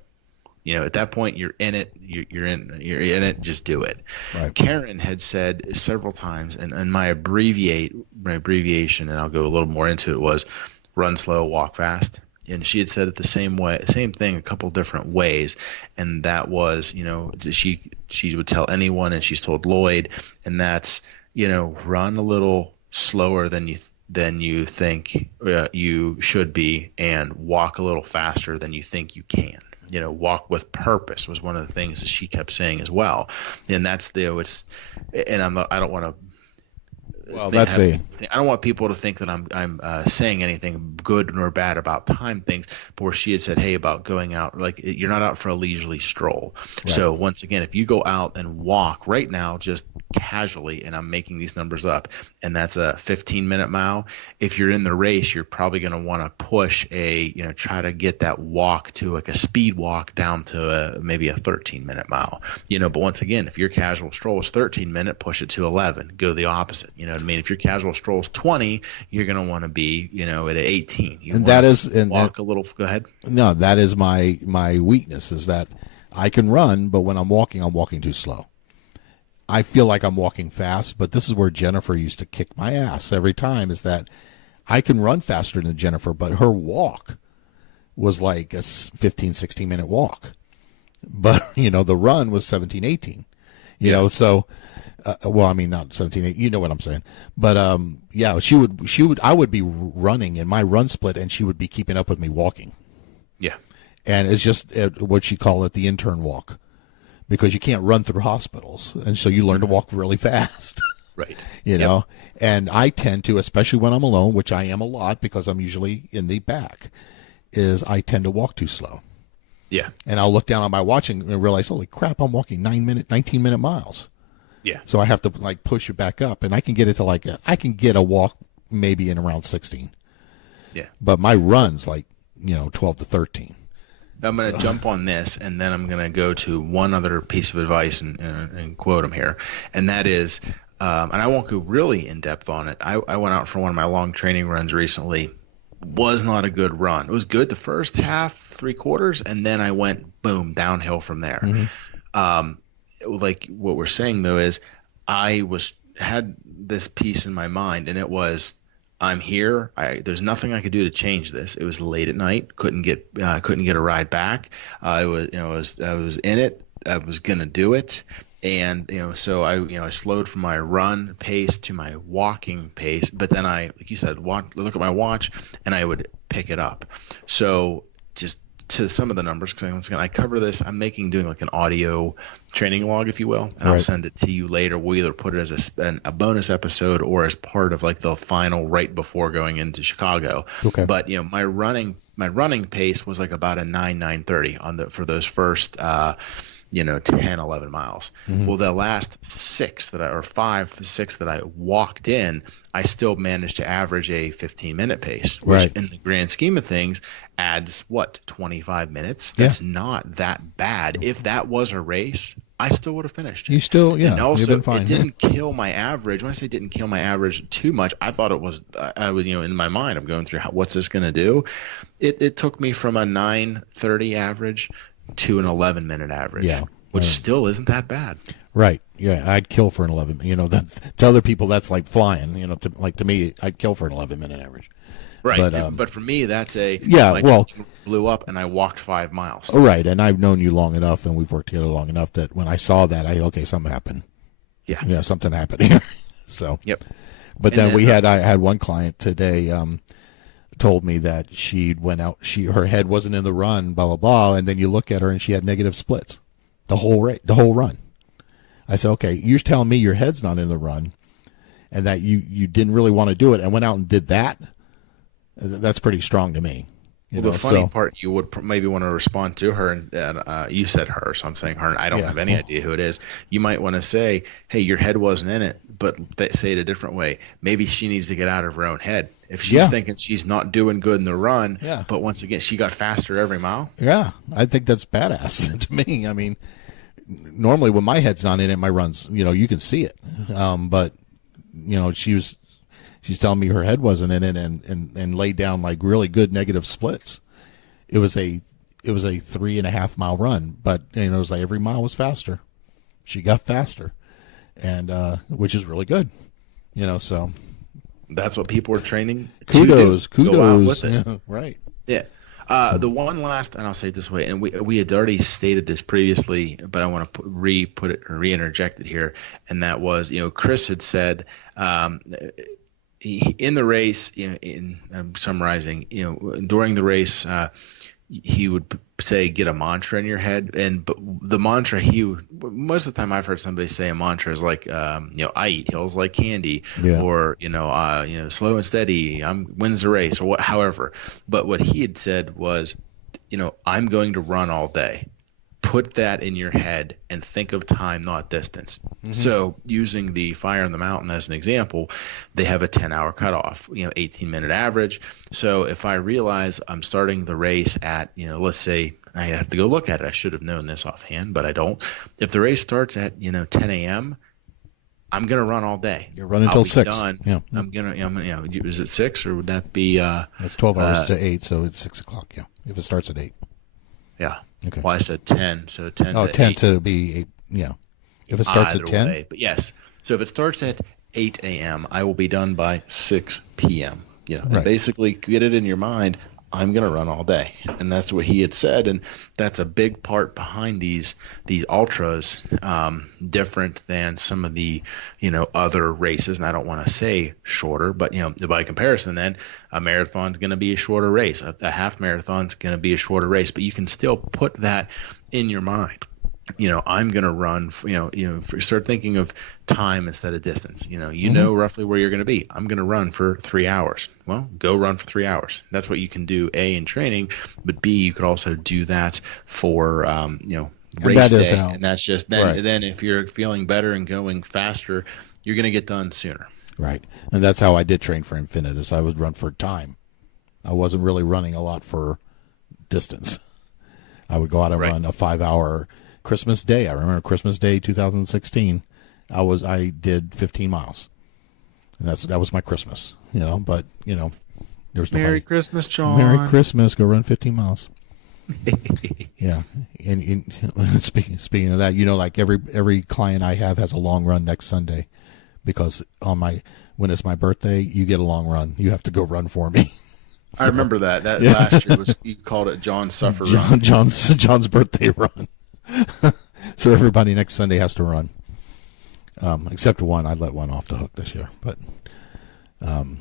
At that point, you're in it. You're in it. Just do it. Right. Karen had said several times, and my abbreviation, and I'll go a little more into it, was run slow, walk fast. And she had said it the same thing, a couple different ways, and that was, she would tell anyone, and she's told Lloyd, and that's, run a little slower than you think you should be, and walk a little faster than you think you can. Walk with purpose was one of the things that she kept saying as well, and that's I don't want to. Well, I don't want people to think that I'm saying anything good nor bad about time things, but where she had said, hey, about going out, like you're not out for a leisurely stroll. Right. So once again, if you go out and walk right now, just casually, and I'm making these numbers up, and that's a 15-minute mile. If you're in the race, you're probably going to want to push try to get that walk to like a speed walk down to maybe a 13-minute mile. But once again, if your casual stroll is 13-minute, push it to 11. Go the opposite. What I mean? If your casual stroll is 20, you're going to want to be, at 18. Walk a little. Go ahead. No, that is my weakness, is that I can run, but when I'm walking too slow. I feel like I'm walking fast, but this is where Jennifer used to kick my ass every time, is that I can run faster than Jennifer, but her walk was like a 15, 16-minute walk. But, the run was 17, 18. So... well, I mean, not 17, 8, you know what I'm saying. But, I would be running in my run split, and she would be keeping up with me walking. Yeah. And it's just what she call it, the intern walk, because you can't run through hospitals. And so you learn to walk really fast. Right. And I tend to, especially when I'm alone, which I am a lot because I'm usually in the back, is I tend to walk too slow. Yeah. And I'll look down on my watch and realize, holy crap, I'm walking 19-minute miles. Yeah. So I have to push it back up, and I can get it to I can get a walk maybe in around 16. Yeah. But my run's 12 to 13. I'm going to jump on this, and then I'm going to go to one other piece of advice and quote him here, and that is, and I won't go really in depth on it. I went out for one of my long training runs recently. Was not a good run. It was good the first half, 3/4, and then I went boom downhill from there. Mm-hmm. Like what we're saying though is I had this piece in my mind, and it was, I'm here. There's nothing I could do to change this. It was late at night. Couldn't get a ride back. I was in it. I was gonna do it, and so I slowed from my run pace to my walking pace. But then like you said, look at my watch, and I would pick it up. So just to some of the numbers, because once again I cover this. I'm doing like an audio training log, if you will, and I'll send it to you later. We'll either put it as a bonus episode or as part of like the final right before going into Chicago. Okay. But my running pace was like about a 9:30 for those first 10, 11 miles. Mm-hmm. Well, the last 6 that I walked in, I still managed to average a 15-minute pace, which in the grand scheme of things adds 25 minutes. That's not that bad. If that was a race, I still would have finished. You still, yeah. And also, fine. It didn't kill my average. When I say didn't kill my average too much, I thought it was. I was, in my mind, I'm going through what's this going to do. It took me from a 9:30 average to an 11-minute average. Yeah. Which still isn't that bad. Right. Yeah, I'd kill for an 11. To other people, that's like flying. To me, I'd kill for an 11-minute average. Right. But for me, that's blew up, and I walked 5 miles. Oh, right. And I've known you long enough, and we've worked together long enough that when I saw that, something happened. Yeah. Something happened here. So. Yep. But then I had one client today. told me that she'd went out, her head wasn't in the run, blah blah blah, and then you look at her and she had negative splits the whole run. I said, okay, you're telling me your head's not in the run, and that you didn't really want to do it and went out and did that. That's pretty strong to me. The funny part, you would maybe want to respond to her, and you said her, so I'm saying her, and I don't have any idea who it is. You might want to say, hey, your head wasn't in it, but say it a different way. Maybe she needs to get out of her own head. If she's thinking she's not doing good in the run, but once again, she got faster every mile. Yeah, I think that's badass to me. I mean, normally when my head's not in it, my runs, you can see it. But, she's telling me her head wasn't in it and laid down like really good negative splits. It was a 3.5 mile run, but it was like every mile was faster. She got faster, and which is really good, so that's what people are training. Kudos. Go out with it. Yeah, right. Yeah. The one last, and I'll say it this way, and we had already stated this previously, but I want to re-interject it here, and that was, Chris had said, in the race, I'm summarizing, during the race, he would say, get a mantra in your head. But the mantra, most of the time I've heard somebody say a mantra is like, I eat hills like candy, or, slow and steady, wins the race, or however. But what he had said was, I'm going to run all day. Put that in your head and think of time, not distance. Mm-hmm. So using the Fire on the Mountain as an example, they have a 10-hour cutoff, 18-minute average. So if I realize I'm starting the race at, let's say I have to go look at it. I should have known this offhand, but I don't. If the race starts at, 10 a.m., I'm going to run all day. You're running until 6. Done. Yeah. I'm going to, is it 6 or would that be? It's 12 hours to 8, so it's 6 o'clock, yeah, if it starts at 8. Yeah. Okay. Well, I said 10, so 10 to 10 8. To be 8, yeah. If it starts at 10? Way, but yes. So if it starts at 8 a.m., I will be done by 6 p.m. And basically get it in your mind, I'm going to run all day. And that's what he had said, and that's a big part behind these ultras, different than some of the, other races. And I don't want to say shorter, but, by comparison then, a marathon's going to be a shorter race. A half marathon's going to be a shorter race, but you can still put that in your mind. I'm going to run, start thinking of time instead of distance. Know roughly where you're going to be. I'm going to run for 3 hours. Well, go run for 3 hours. That's what you can do, A, in training, but B, you could also do that for, race day. And that's just then if you're feeling better and going faster, you're going to get done sooner. Right. And that's how I did train for Infinitus. I would run for time. I wasn't really running a lot for distance. I would go out and run a 5-hour Christmas Day. I remember Christmas Day 2016. I did 15 miles. And that was my Christmas, but there's no Merry Christmas, John. Merry Christmas, go run 15 miles. Yeah. And speaking of that, like every client I have has a long run next Sunday, because when it's my birthday, you get a long run. You have to go run for me. I remember that. Last year you called it John's Suffer Run. John's birthday run. So everybody next Sunday has to run, except one. I let one off the hook this year. But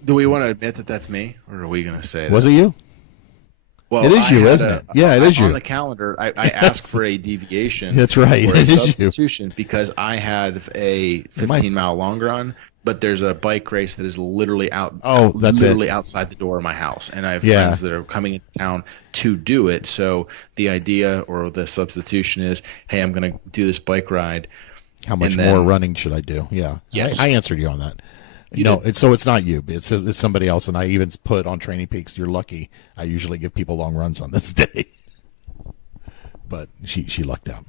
do we want to admit that that's me, or are we going to say was it you? Well, it is you, isn't it? Yeah, it is you. On the calendar, I asked for a deviation. That's right. Or a substitution because I had a 15-mile long run. But there's a bike race that is literally outside the door of my house, and I have friends that are coming into town to do it. So the idea or the substitution is, hey, I'm going to do this bike ride. How much more running should I do? Yeah, yes. I answered you on that. It's not you. It's somebody else, and I even put on Training Peaks. You're lucky. I usually give people long runs on this day, but she lucked out.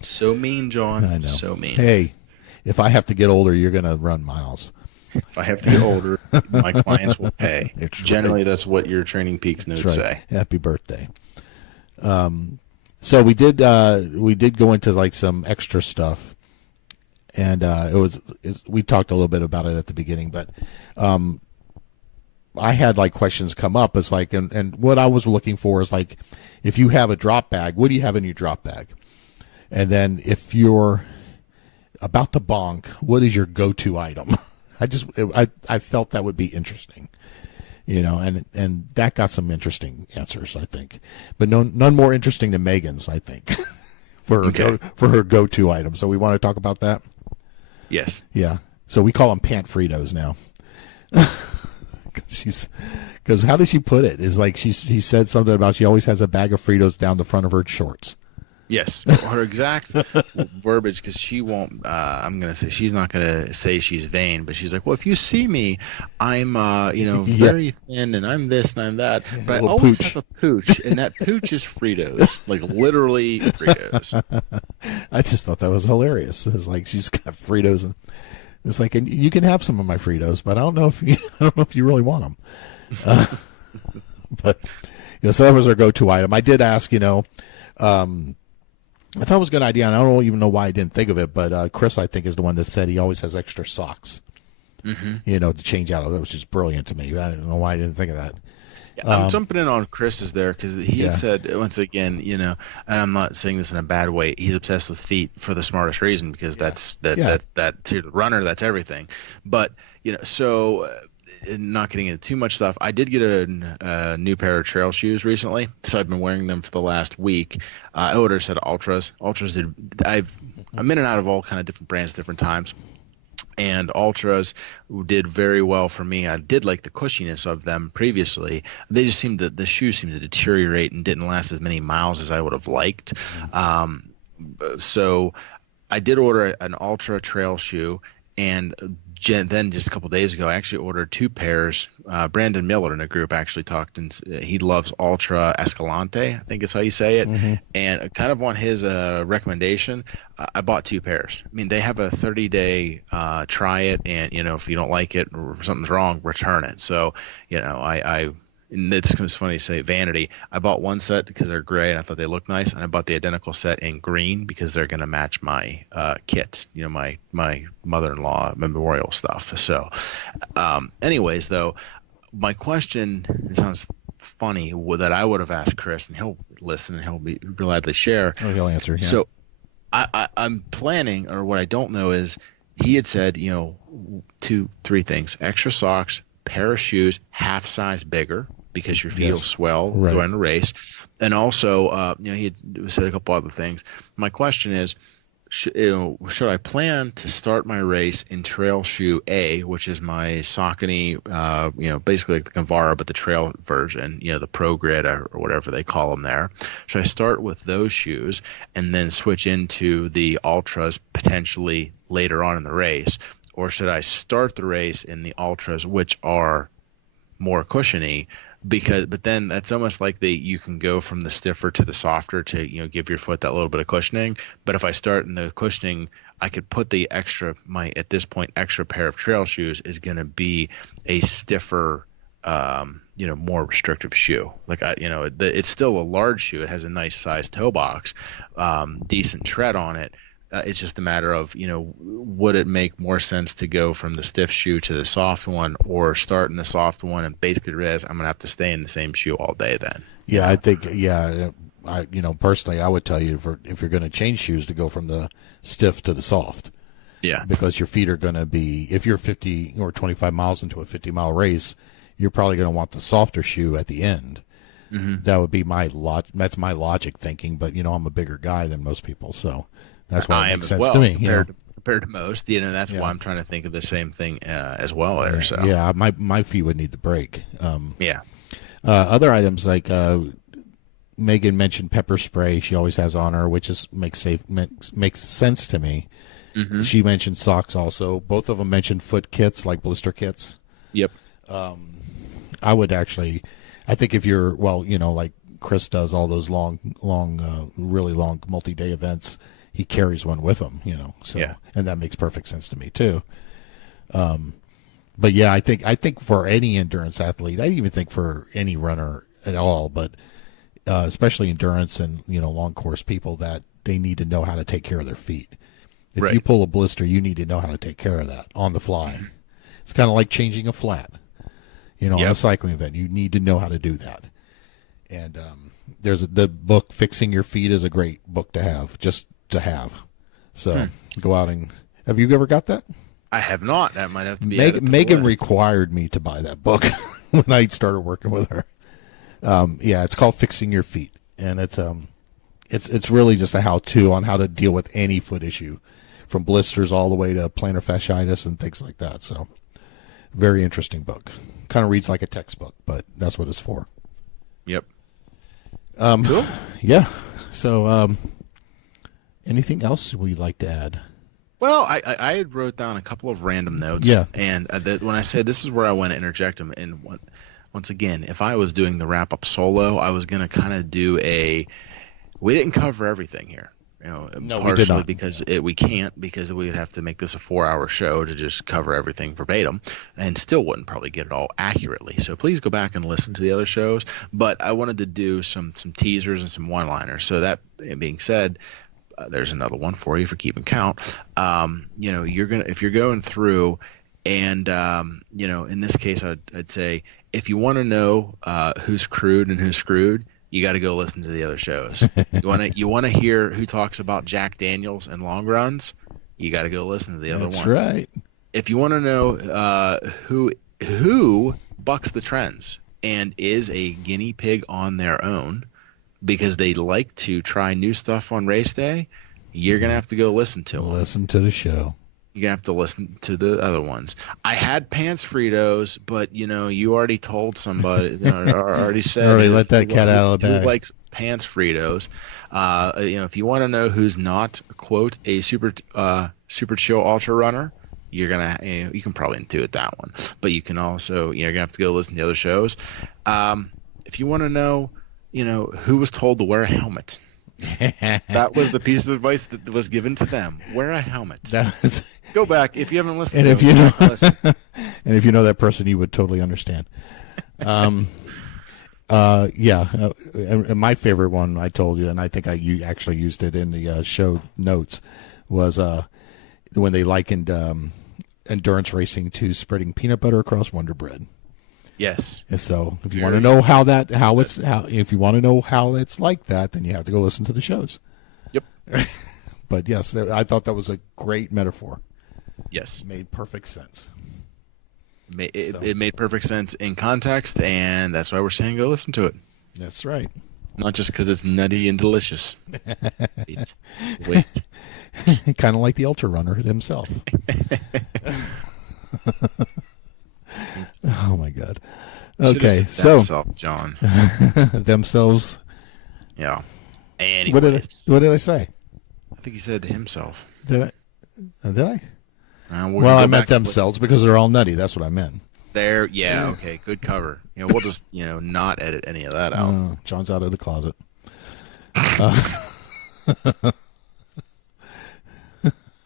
So mean, John. I know. So mean. Hey. If I have to get older, you're going to run miles. If I have to get older, my clients will pay. Generally, that's what your Training Peaks notes say. Happy birthday. So we did go into like some extra stuff, and we talked a little bit about it at the beginning, but I had like questions come up. It's like, and what I was looking for is like, if you have a drop bag, what do you have in your drop bag? And then if you're about to bonk, what is your go-to item? I felt that would be interesting. and that got some interesting answers, I think, but none more interesting than Meaghan's, I think, for her go-to item. So we want to talk about that. Yes. Yeah. So we call them pant Fritos now. Because how does she put it? Is like she said something about she always has a bag of Fritos down the front of her shorts. Yes, her exact verbiage, because she won't. I'm gonna say she's not gonna say she's vain, but she's like, well, if you see me, I'm very thin, and I'm this and I'm that, but I always have a pooch, and that pooch is Fritos, like literally Fritos. I just thought that was hilarious. It's like she's got Fritos, and it's like, and you can have some of my Fritos, but I don't know if you really want them. But so that was her go-to item. I did ask, I thought it was a good idea, and I don't even know why I didn't think of it, but Chris, I think, is the one that said he always has extra socks, to change out of, which is brilliant to me. I don't know why I didn't think of that. I'm jumping in on Chris's there, because he had said, once again, and I'm not saying this in a bad way, he's obsessed with feet for the smartest reason, because that's to the runner, that's everything. But, so... not getting into too much stuff, I did get a new pair of trail shoes recently, so I've been wearing them for the last week. I ordered a set of Ultras. I'm in and out of all kind of different brands, different times, and Ultras did very well for me. I did like the cushiness of them previously. They just the shoes seemed to deteriorate and didn't last as many miles as I would have liked. So I did order an Ultra trail shoe, and then just a couple days ago, I actually ordered 2 pairs. Brandon Miller in a group actually talked, and he loves Ultra Escalante, I think is how you say it. And kind of on his recommendation, I bought 2 pairs. I mean, they have a 30-day try it, and if you don't like it or something's wrong, return it. So and it's funny to say vanity. I bought one set because they're gray and I thought they looked nice, and I bought the identical set in green because they're going to match my kit, my mother-in-law memorial stuff. So anyways, though, my question, it sounds funny, that I would have asked Chris, and he'll listen and he'll be gladly share. Oh, he'll answer. Yeah. So I'm planning, or what I don't know is, he had said 2-3 things: extra socks, pair of shoes half size bigger because your feet will swell during the race, and also he had said a couple other things. My question is, should I plan to start my race in trail shoe A, which is my Saucony, basically like the Convara but the trail version, the Pro Grid or whatever they call them there? Should I start with those shoes and then switch into the Ultras potentially later on in the race? Or should I start the race in the Ultras, which are more cushiony? But then that's almost like you can go from the stiffer to the softer to give your foot that little bit of cushioning. But if I start in the cushioning, I could put the at this point extra pair of trail shoes is going to be a stiffer, more restrictive shoe. Like it's still a large shoe. It has a nice sized toe box, decent tread on it. It's just a matter of, would it make more sense to go from the stiff shoe to the soft one, or start in the soft one and basically realize I'm going to have to stay in the same shoe all day then? Yeah, I think, personally, I would tell you if you're going to change shoes, to go from the stiff to the soft. Yeah. Because your feet are going to be, if you're 50 or 25 miles into a 50-mile race, you're probably going to want the softer shoe at the end. Mm-hmm. That would be that's my logic thinking, but, I'm a bigger guy than most people, so... That's why it makes sense to me. Compared to most, that's why I'm trying to think of the same thing as well there. So yeah, my feet would need the break. Other items like Meaghan mentioned pepper spray. She always has on her, which makes sense to me. Mm-hmm. She mentioned socks also. Both of them mentioned foot kits, like blister kits. Yep. I would actually, I think if you're like Chris does all those really long multi-day events. He carries one with him, and that makes perfect sense to me too. But yeah, I think for any endurance athlete, I even think for any runner at all, but especially endurance and long course people, that they need to know how to take care of their feet. If you pull a blister, you need to know how to take care of that on the fly. It's kind of like changing a flat, on a cycling event. You need to know how to do that. And there's the book "Fixing Your Feet" is a great book to have. So go out and have you ever got that? I have not. That might have to be Meaghan required me to buy that book when I started working with her. Yeah, it's called Fixing Your Feet, and it's really just a how-to on how to deal with any foot issue, from blisters all the way to plantar fasciitis and things like that. So, very interesting book. Kind of reads like a textbook, but that's what it's for. Yep. Cool. Yeah. So, anything else we'd like to add? Well, I had wrote down a couple of random notes. Yeah. And when I said this is where I want to interject them, and once again, if I was doing the wrap up solo, I was going to kind of do we didn't cover everything here. No, partially we did not. because we can't, because we would have to make this a 4-hour show to just cover everything verbatim, and still wouldn't probably get it all accurately. So please go back and listen to the other shows. But I wanted to do some teasers and some one-liners. So that being said, there's another one for you for keeping count. If you're going through, and in this case, I'd say if you want to know who's crude and who's screwed, you got to go listen to the other shows. You want to hear who talks about Jack Daniels and long runs, you got to go listen to the other ones. That's right. If you want to know who bucks the trends and is a guinea pig on their own because they like to try new stuff on race day, you're gonna have to go listen to them. Listen to the show. You're gonna have to listen to the other ones. I had Pants Fritos, but you already told somebody, already said, already let that cat out of the bag. Who likes Pants Fritos? If you want to know who's not, quote, a super chill ultra runner, you're gonna you can probably intuit that one. But you can also you're gonna have to go listen to the other shows. If you want to know, who was told to wear a helmet. That was the piece of advice that was given to them. Wear a helmet. Go back if you haven't listened. And if you know that person, you would totally understand. And my favorite one I told you, and I think you actually used it in the show notes, was when they likened endurance racing to spreading peanut butter across Wonder Bread. Yes. And so, if you want to know if you want to know how it's like that, then you have to go listen to the shows. Yep. But yes, I thought that was a great metaphor. Yes. It made perfect sense. It made perfect sense in context, and that's why we're saying go listen to it. That's right. Not just because it's nutty and delicious. Wait. Kind of like the ultra runner himself. Oh my God. Okay, so themselves, John. Themselves. Yeah. Anyway, what did I say? I think you said himself. Did I? Well, I meant themselves because they're all nutty. That's what I meant. There, yeah, okay, good cover. We'll just not edit any of that out. John's out of the closet.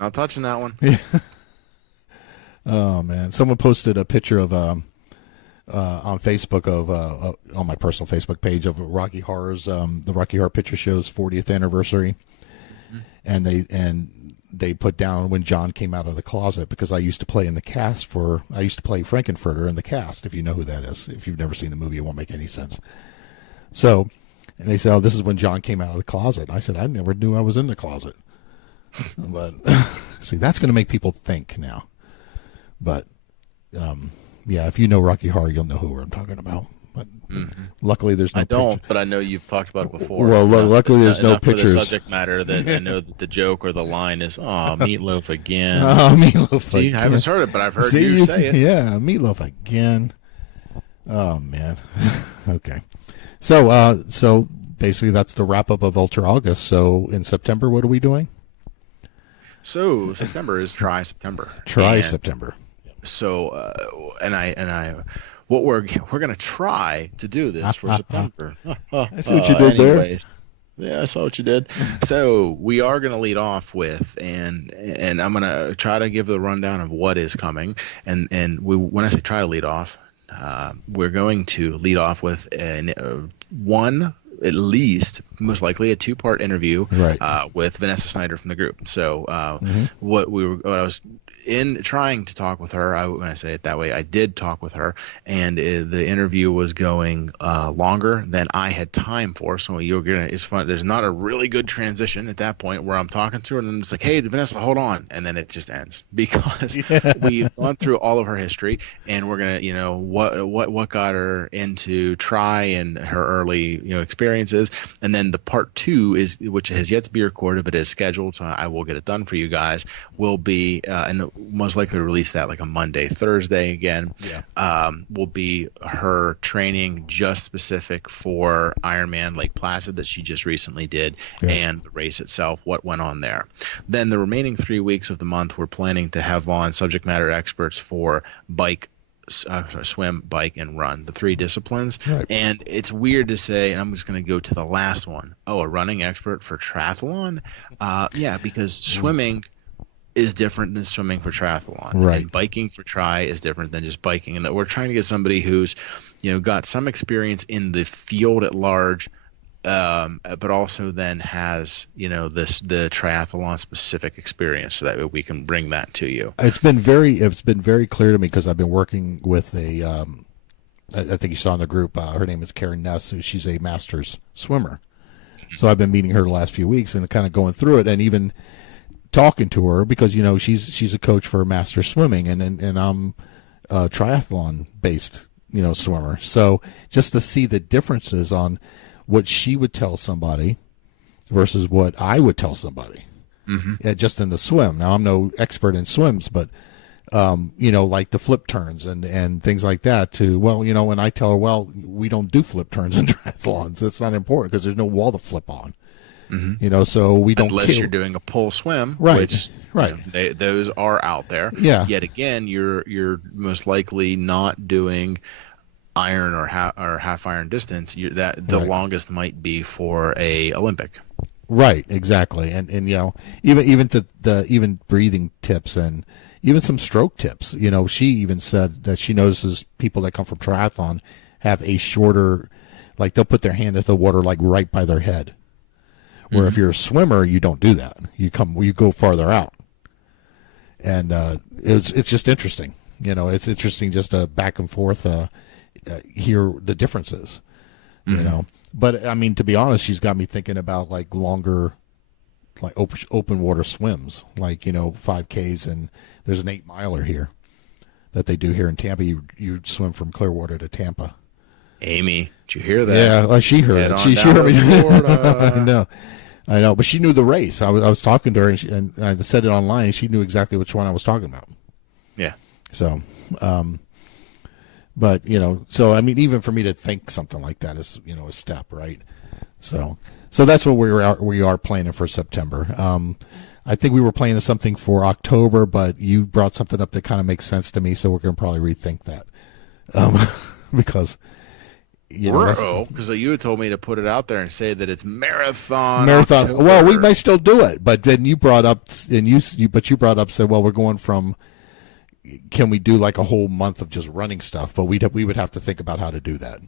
Not touching that one. Yeah. Oh man, someone posted a picture of on Facebook of on my personal Facebook page of Rocky Horror's the Rocky Horror Picture Show's 40th anniversary, and they put down when John came out of the closet, because I used to play in the cast I used to play Frankenfurter in the cast. If you know who that is, if you've never seen the movie, it won't make any sense. So, and they said, "Oh, this is when John came out of the closet." And I said, "I never knew I was in the closet." But see, that's going to make people think now. But yeah, if you know Rocky Horror, you'll know who I'm talking about. But luckily, there's no. I don't, but I know you've talked about it before. Well, luckily, there's no pictures. For the subject matter that I know that the joke or the line is, "Oh, Meatloaf again." Oh, Meatloaf. See, again. I haven't heard it, but I've heard you say it. Yeah, Meatloaf again. Oh man. Okay. So basically, that's the wrap up of Ultra August. So in September, what are we doing? So September is Try September. September. So what we're gonna try to do this for September. I see what you did there. Yeah, I saw what you did. So we are gonna lead off with, and I'm gonna try to give the rundown of what is coming. And when I say try to lead off, we're going to lead off with one, at least, most likely a 2-part interview, right, with Vanessa Snyder from the group. So what I was in trying to talk with her, when I say it that way, I did talk with her, and the interview was going longer than I had time for. So it's fun. There's not a really good transition at that point where I'm talking to her, and then it's like, hey, Vanessa, hold on, and then it just ends because we've gone through all of her history, and we're gonna, what got her into tri and her early, experiences, and then the part 2 is, which has yet to be recorded but is scheduled, so I will get it done for you guys. Will be and most likely release that like a Monday, Thursday again. Yeah. Will be her training just specific for Ironman Lake Placid that she just recently did, and the race itself, what went on there. Then the remaining 3 weeks of the month, we're planning to have on subject matter experts for swim, bike, and run, the 3 disciplines. Right. And it's weird to say, and I'm just going to go to the last one. Oh, a running expert for triathlon? Yeah, because swimming is different than swimming for triathlon. Right. And biking for tri is different than just biking. And that we're trying to get somebody who's, got some experience in the field at large, but also then has, the triathlon specific experience, so that we can bring that to you. It's been very clear to me because I've been working with I think you saw in the group, her name is Karen Ness, she's a masters swimmer. So I've been meeting her the last few weeks and kind of going through it, and even talking to her because she's a coach for master swimming, and I'm a triathlon based swimmer. So just to see the differences on what she would tell somebody versus what I would tell somebody, just in the swim. Now I'm no expert in swims, but like the flip turns and things like that. When I tell her, we don't do flip turns in triathlons. That's not important because there's no wall to flip on. So we don't, unless you're doing a pull swim, right? Which, right. Those are out there. Yeah. Yet again, you're most likely not doing iron or half iron distance. The longest might be for a Olympic. Right. Exactly. And even breathing tips and even some stroke tips. She even said that she notices people that come from triathlon have a shorter, like they'll put their hand at the water like right by their head. Where if you're a swimmer, you don't do that. You go farther out, and it's just interesting. It's interesting just to back and forth hear the differences. But I mean, to be honest, she's got me thinking about like longer, like open water swims, like 5Ks, and there's an 8-miler here that they do here in Tampa. You swim from Clearwater to Tampa. Amy, did you hear that? Yeah, well, she heard it. She heard me. I know, but she knew the race. I was talking to her, and I said it online, and she knew exactly which one I was talking about. Yeah. So, but so I mean, even for me to think something like that is a step, right? So that's what we are planning for September. I think we were planning something for October, but you brought something up that kind of makes sense to me, so we're going to probably rethink that because. Because you had told me to put it out there and say that it's marathon. October. Well, we may still do it, but then you brought up said, well, we're going from. Can we do like a whole month of just running stuff? But we would have to think about how to do that.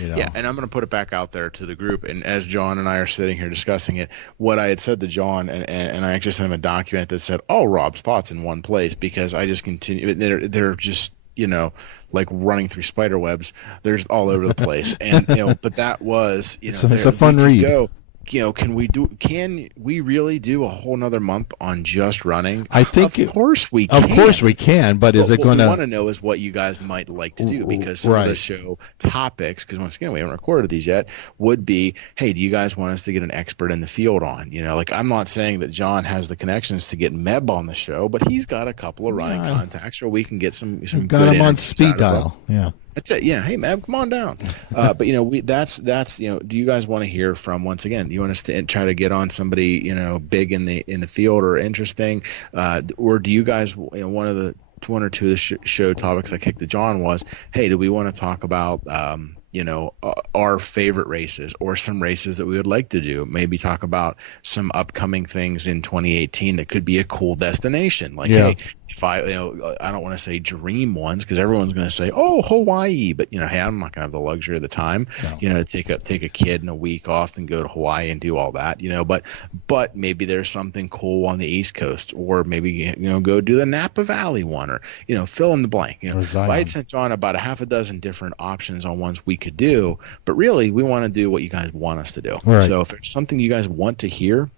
Yeah, and I'm going to put it back out there to the group. And as John and I are sitting here discussing it, what I had said to John, and I actually sent him a document that said all Rob's thoughts in one place, because I just continue. They're just like running through spider webs. There's all over the place, and but that was it's a fun read. Can we really do a whole nother month on just running? I think of course we can. Of course we can, but is it going to? What we want to know is what you guys might like to do, because some of the show topics, because once again we haven't recorded these yet, would be, hey, do you guys want us to get an expert in the field on? Like, I'm not saying that John has the connections to get Meb on the show, but he's got a couple of running contacts where we can get some good. Got him on speed dial. Yeah. That's it. Yeah. Hey, Mab, come on down. But that's do you guys want to hear from, once again? Do you want us to try to get on somebody big in the field or interesting, or do you guys one or two of the show topics I kicked to John was, hey, do we want to talk about our favorite races or some races that we would like to do? Maybe talk about some upcoming things in 2018 that could be a cool destination. Like, hey, if I, I don't want to say dream ones because everyone's going to say, oh, Hawaii, but hey, I'm not going to have the luxury of the time, No. to take a kid in a week off and go to Hawaii and do all that, but maybe there's something cool on the East Coast, or maybe, go do the Napa Valley one, or, fill in the blank, I had sent John about a half a dozen different options on ones we could do, but really we want to do what you guys want us to do. Right. So if there's something you guys want to hear,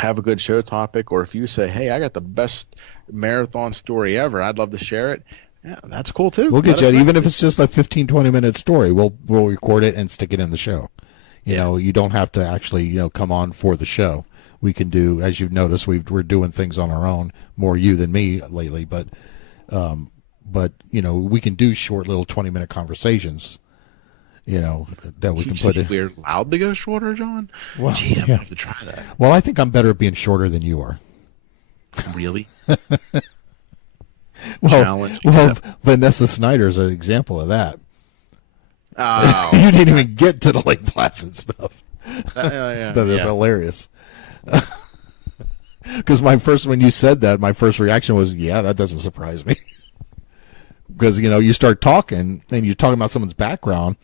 have a good show topic, or if you say, hey, I got the best marathon story ever, I'd love to share it. Yeah, that's cool too. We'll get you, even if it's just a 15-20 minute story, we'll record it and stick it in the show. You don't have to actually, come on for the show. We can do, as you've noticed, we're doing things on our own, more you than me lately, but we can do short little 20-minute conversations. That we can put in. We're allowed to go shorter, John? Well, gee, I'm going to have to try that. Well, I think I'm better at being shorter than you are. Really? Well, Vanessa Snyder's an example of that. Oh. You didn't even get to the Lake Placid stuff. Yeah, That is hilarious. Because when you said that, my first reaction was, yeah, that doesn't surprise me. Because, you start talking, and you're talking about someone's background,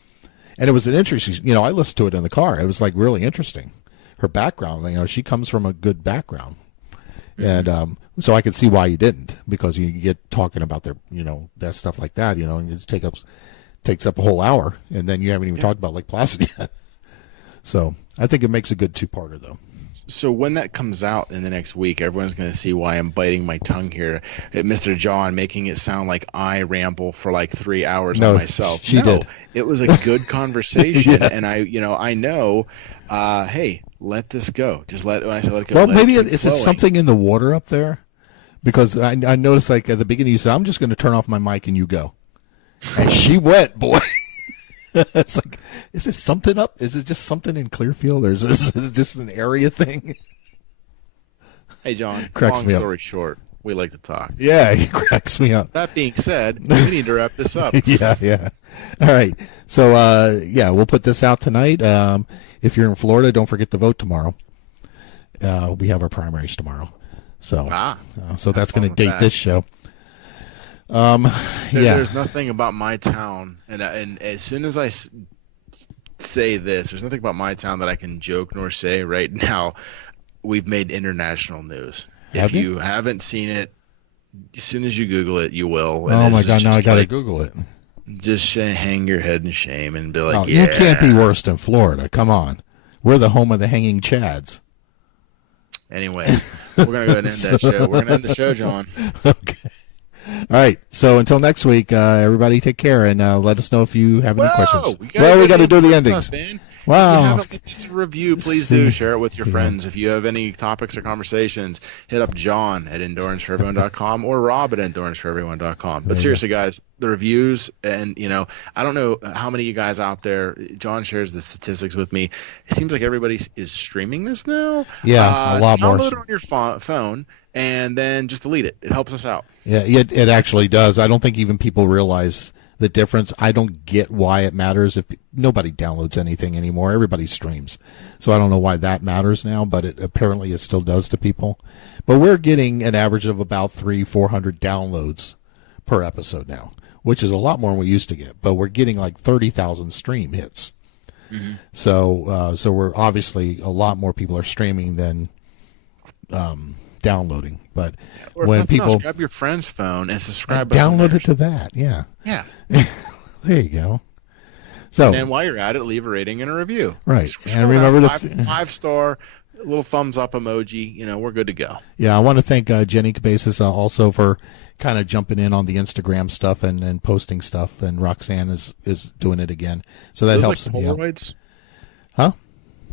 and it was an interesting, I listened to it in the car. It was like really interesting. Her background, she comes from a good background. And so I could see why you didn't, because you get talking about their, that stuff like that, and it takes up a whole hour, and then you haven't even talked about Lake Placid yet. So I think it makes a good two-parter, though. So when that comes out in the next week, everyone's going to see why I'm biting my tongue here at Mr. John, making it sound like I ramble for like 3 hours on myself. She did. It was a good conversation, and I know, hey, let this go. Just when I say let it go. Well, maybe is there something in the water up there? Because I noticed, like, at the beginning you said, I'm just going to turn off my mic and you go. And she went, boy. It's like, is this something up? Is it just something in Clearfield, or is it just an area thing? Hey, John, cracks long me story short, we like to talk. Yeah, he cracks me up. That being said, we need to wrap this up. Yeah. All right. So, we'll put this out tonight. If you're in Florida, don't forget to vote tomorrow. We have our primaries tomorrow. So, so that's going to date this show. There's nothing about my town, and as soon as I say this, there's nothing about my town that I can joke nor say right now. We've made international news. If you haven't seen it, as soon as you Google it, you will. And oh my God! Now I got to Google it. Just hang your head in shame and be like, You can't be worse than Florida. Come on, we're the home of the hanging chads. Anyways, we're gonna go ahead and end that show. We're gonna end the show, John. Okay. All right. So until next week, everybody take care, and let us know if you have any questions. We got to do the endings. Wow. If you haven't left us a review, please do share it with your friends. If you have any topics or conversations, hit up John at enduranceforeveryone.com or Rob at enduranceforeveryone.com. But seriously, guys, the reviews, and I don't know how many of you guys out there, John shares the statistics with me. It seems like everybody is streaming this now. Yeah, a lot more. Download it on your phone and then just delete it. It helps us out. Yeah, it actually does. I don't think even people realize the difference. I don't get why it matters if nobody downloads anything anymore. Everybody streams. So I don't know why that matters now, but apparently it still does to people. But we're getting an average of about 300-400 downloads per episode now, which is a lot more than we used to get. But we're getting like 30,000 stream hits. Mm-hmm. So we're obviously, a lot more people are streaming than downloading. But or when people else, grab your friend's phone and subscribe, download it to that. Yeah. There you go. So, and then while you're at it, leave a rating and a review. Right. And remember the 5-star, little thumbs up emoji. We're good to go. Yeah, I want to thank Jenny Cabezas also for kind of jumping in on the Instagram stuff and posting stuff, and Roxanne is doing it again. So that helps. Like Polaroids? Huh?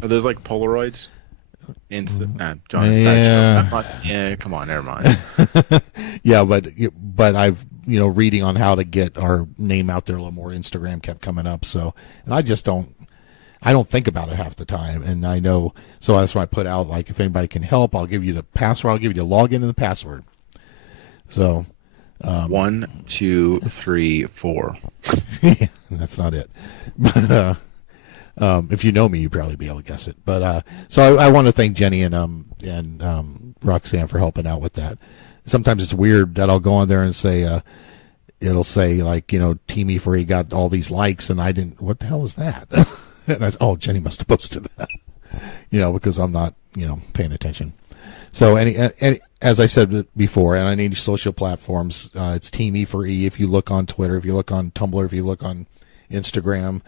Are those like Polaroids? John's yeah, come on, never mind. Yeah, but I've reading on how to get our name out there a little more. Instagram kept coming up, so, and I don't think about it half the time, and I know, so that's why I put out, like, if anybody can help, I'll give you the password, I'll give you the login and the password. So 1, 2, 3, 4. Yeah, that's not it. But if you know me, you'd probably be able to guess it. But so I want to thank Jenny and Roxanne for helping out with that. sometimes it's weird that I'll go on there and say, it'll say like, teamE4E got all these likes, and I didn't. What the hell is that? And I said, oh, Jenny must have posted that, because I'm not, paying attention. So any as I said before, and on any social platforms, it's teamE4E. If you look on Twitter, if you look on Tumblr, if you look on Instagram,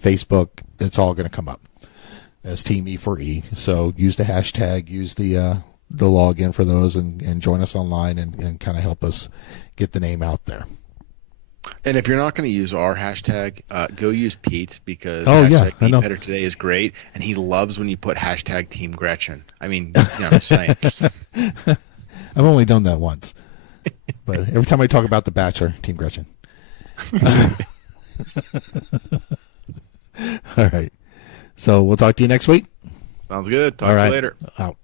Facebook, it's all going to come up as teamE4E. So use the hashtag, use the login for those, and join us online and kind of help us get the name out there. And if you're not going to use our hashtag, go use Pete's, because hashtag Pete Better Today is great, and he loves when you put hashtag Team Gretchen. I mean, I'm just saying. I've only done that once, but every time I talk about The Bachelor, Team Gretchen. All right. So we'll talk to you next week. Sounds good. Talk All to right. you later. Out.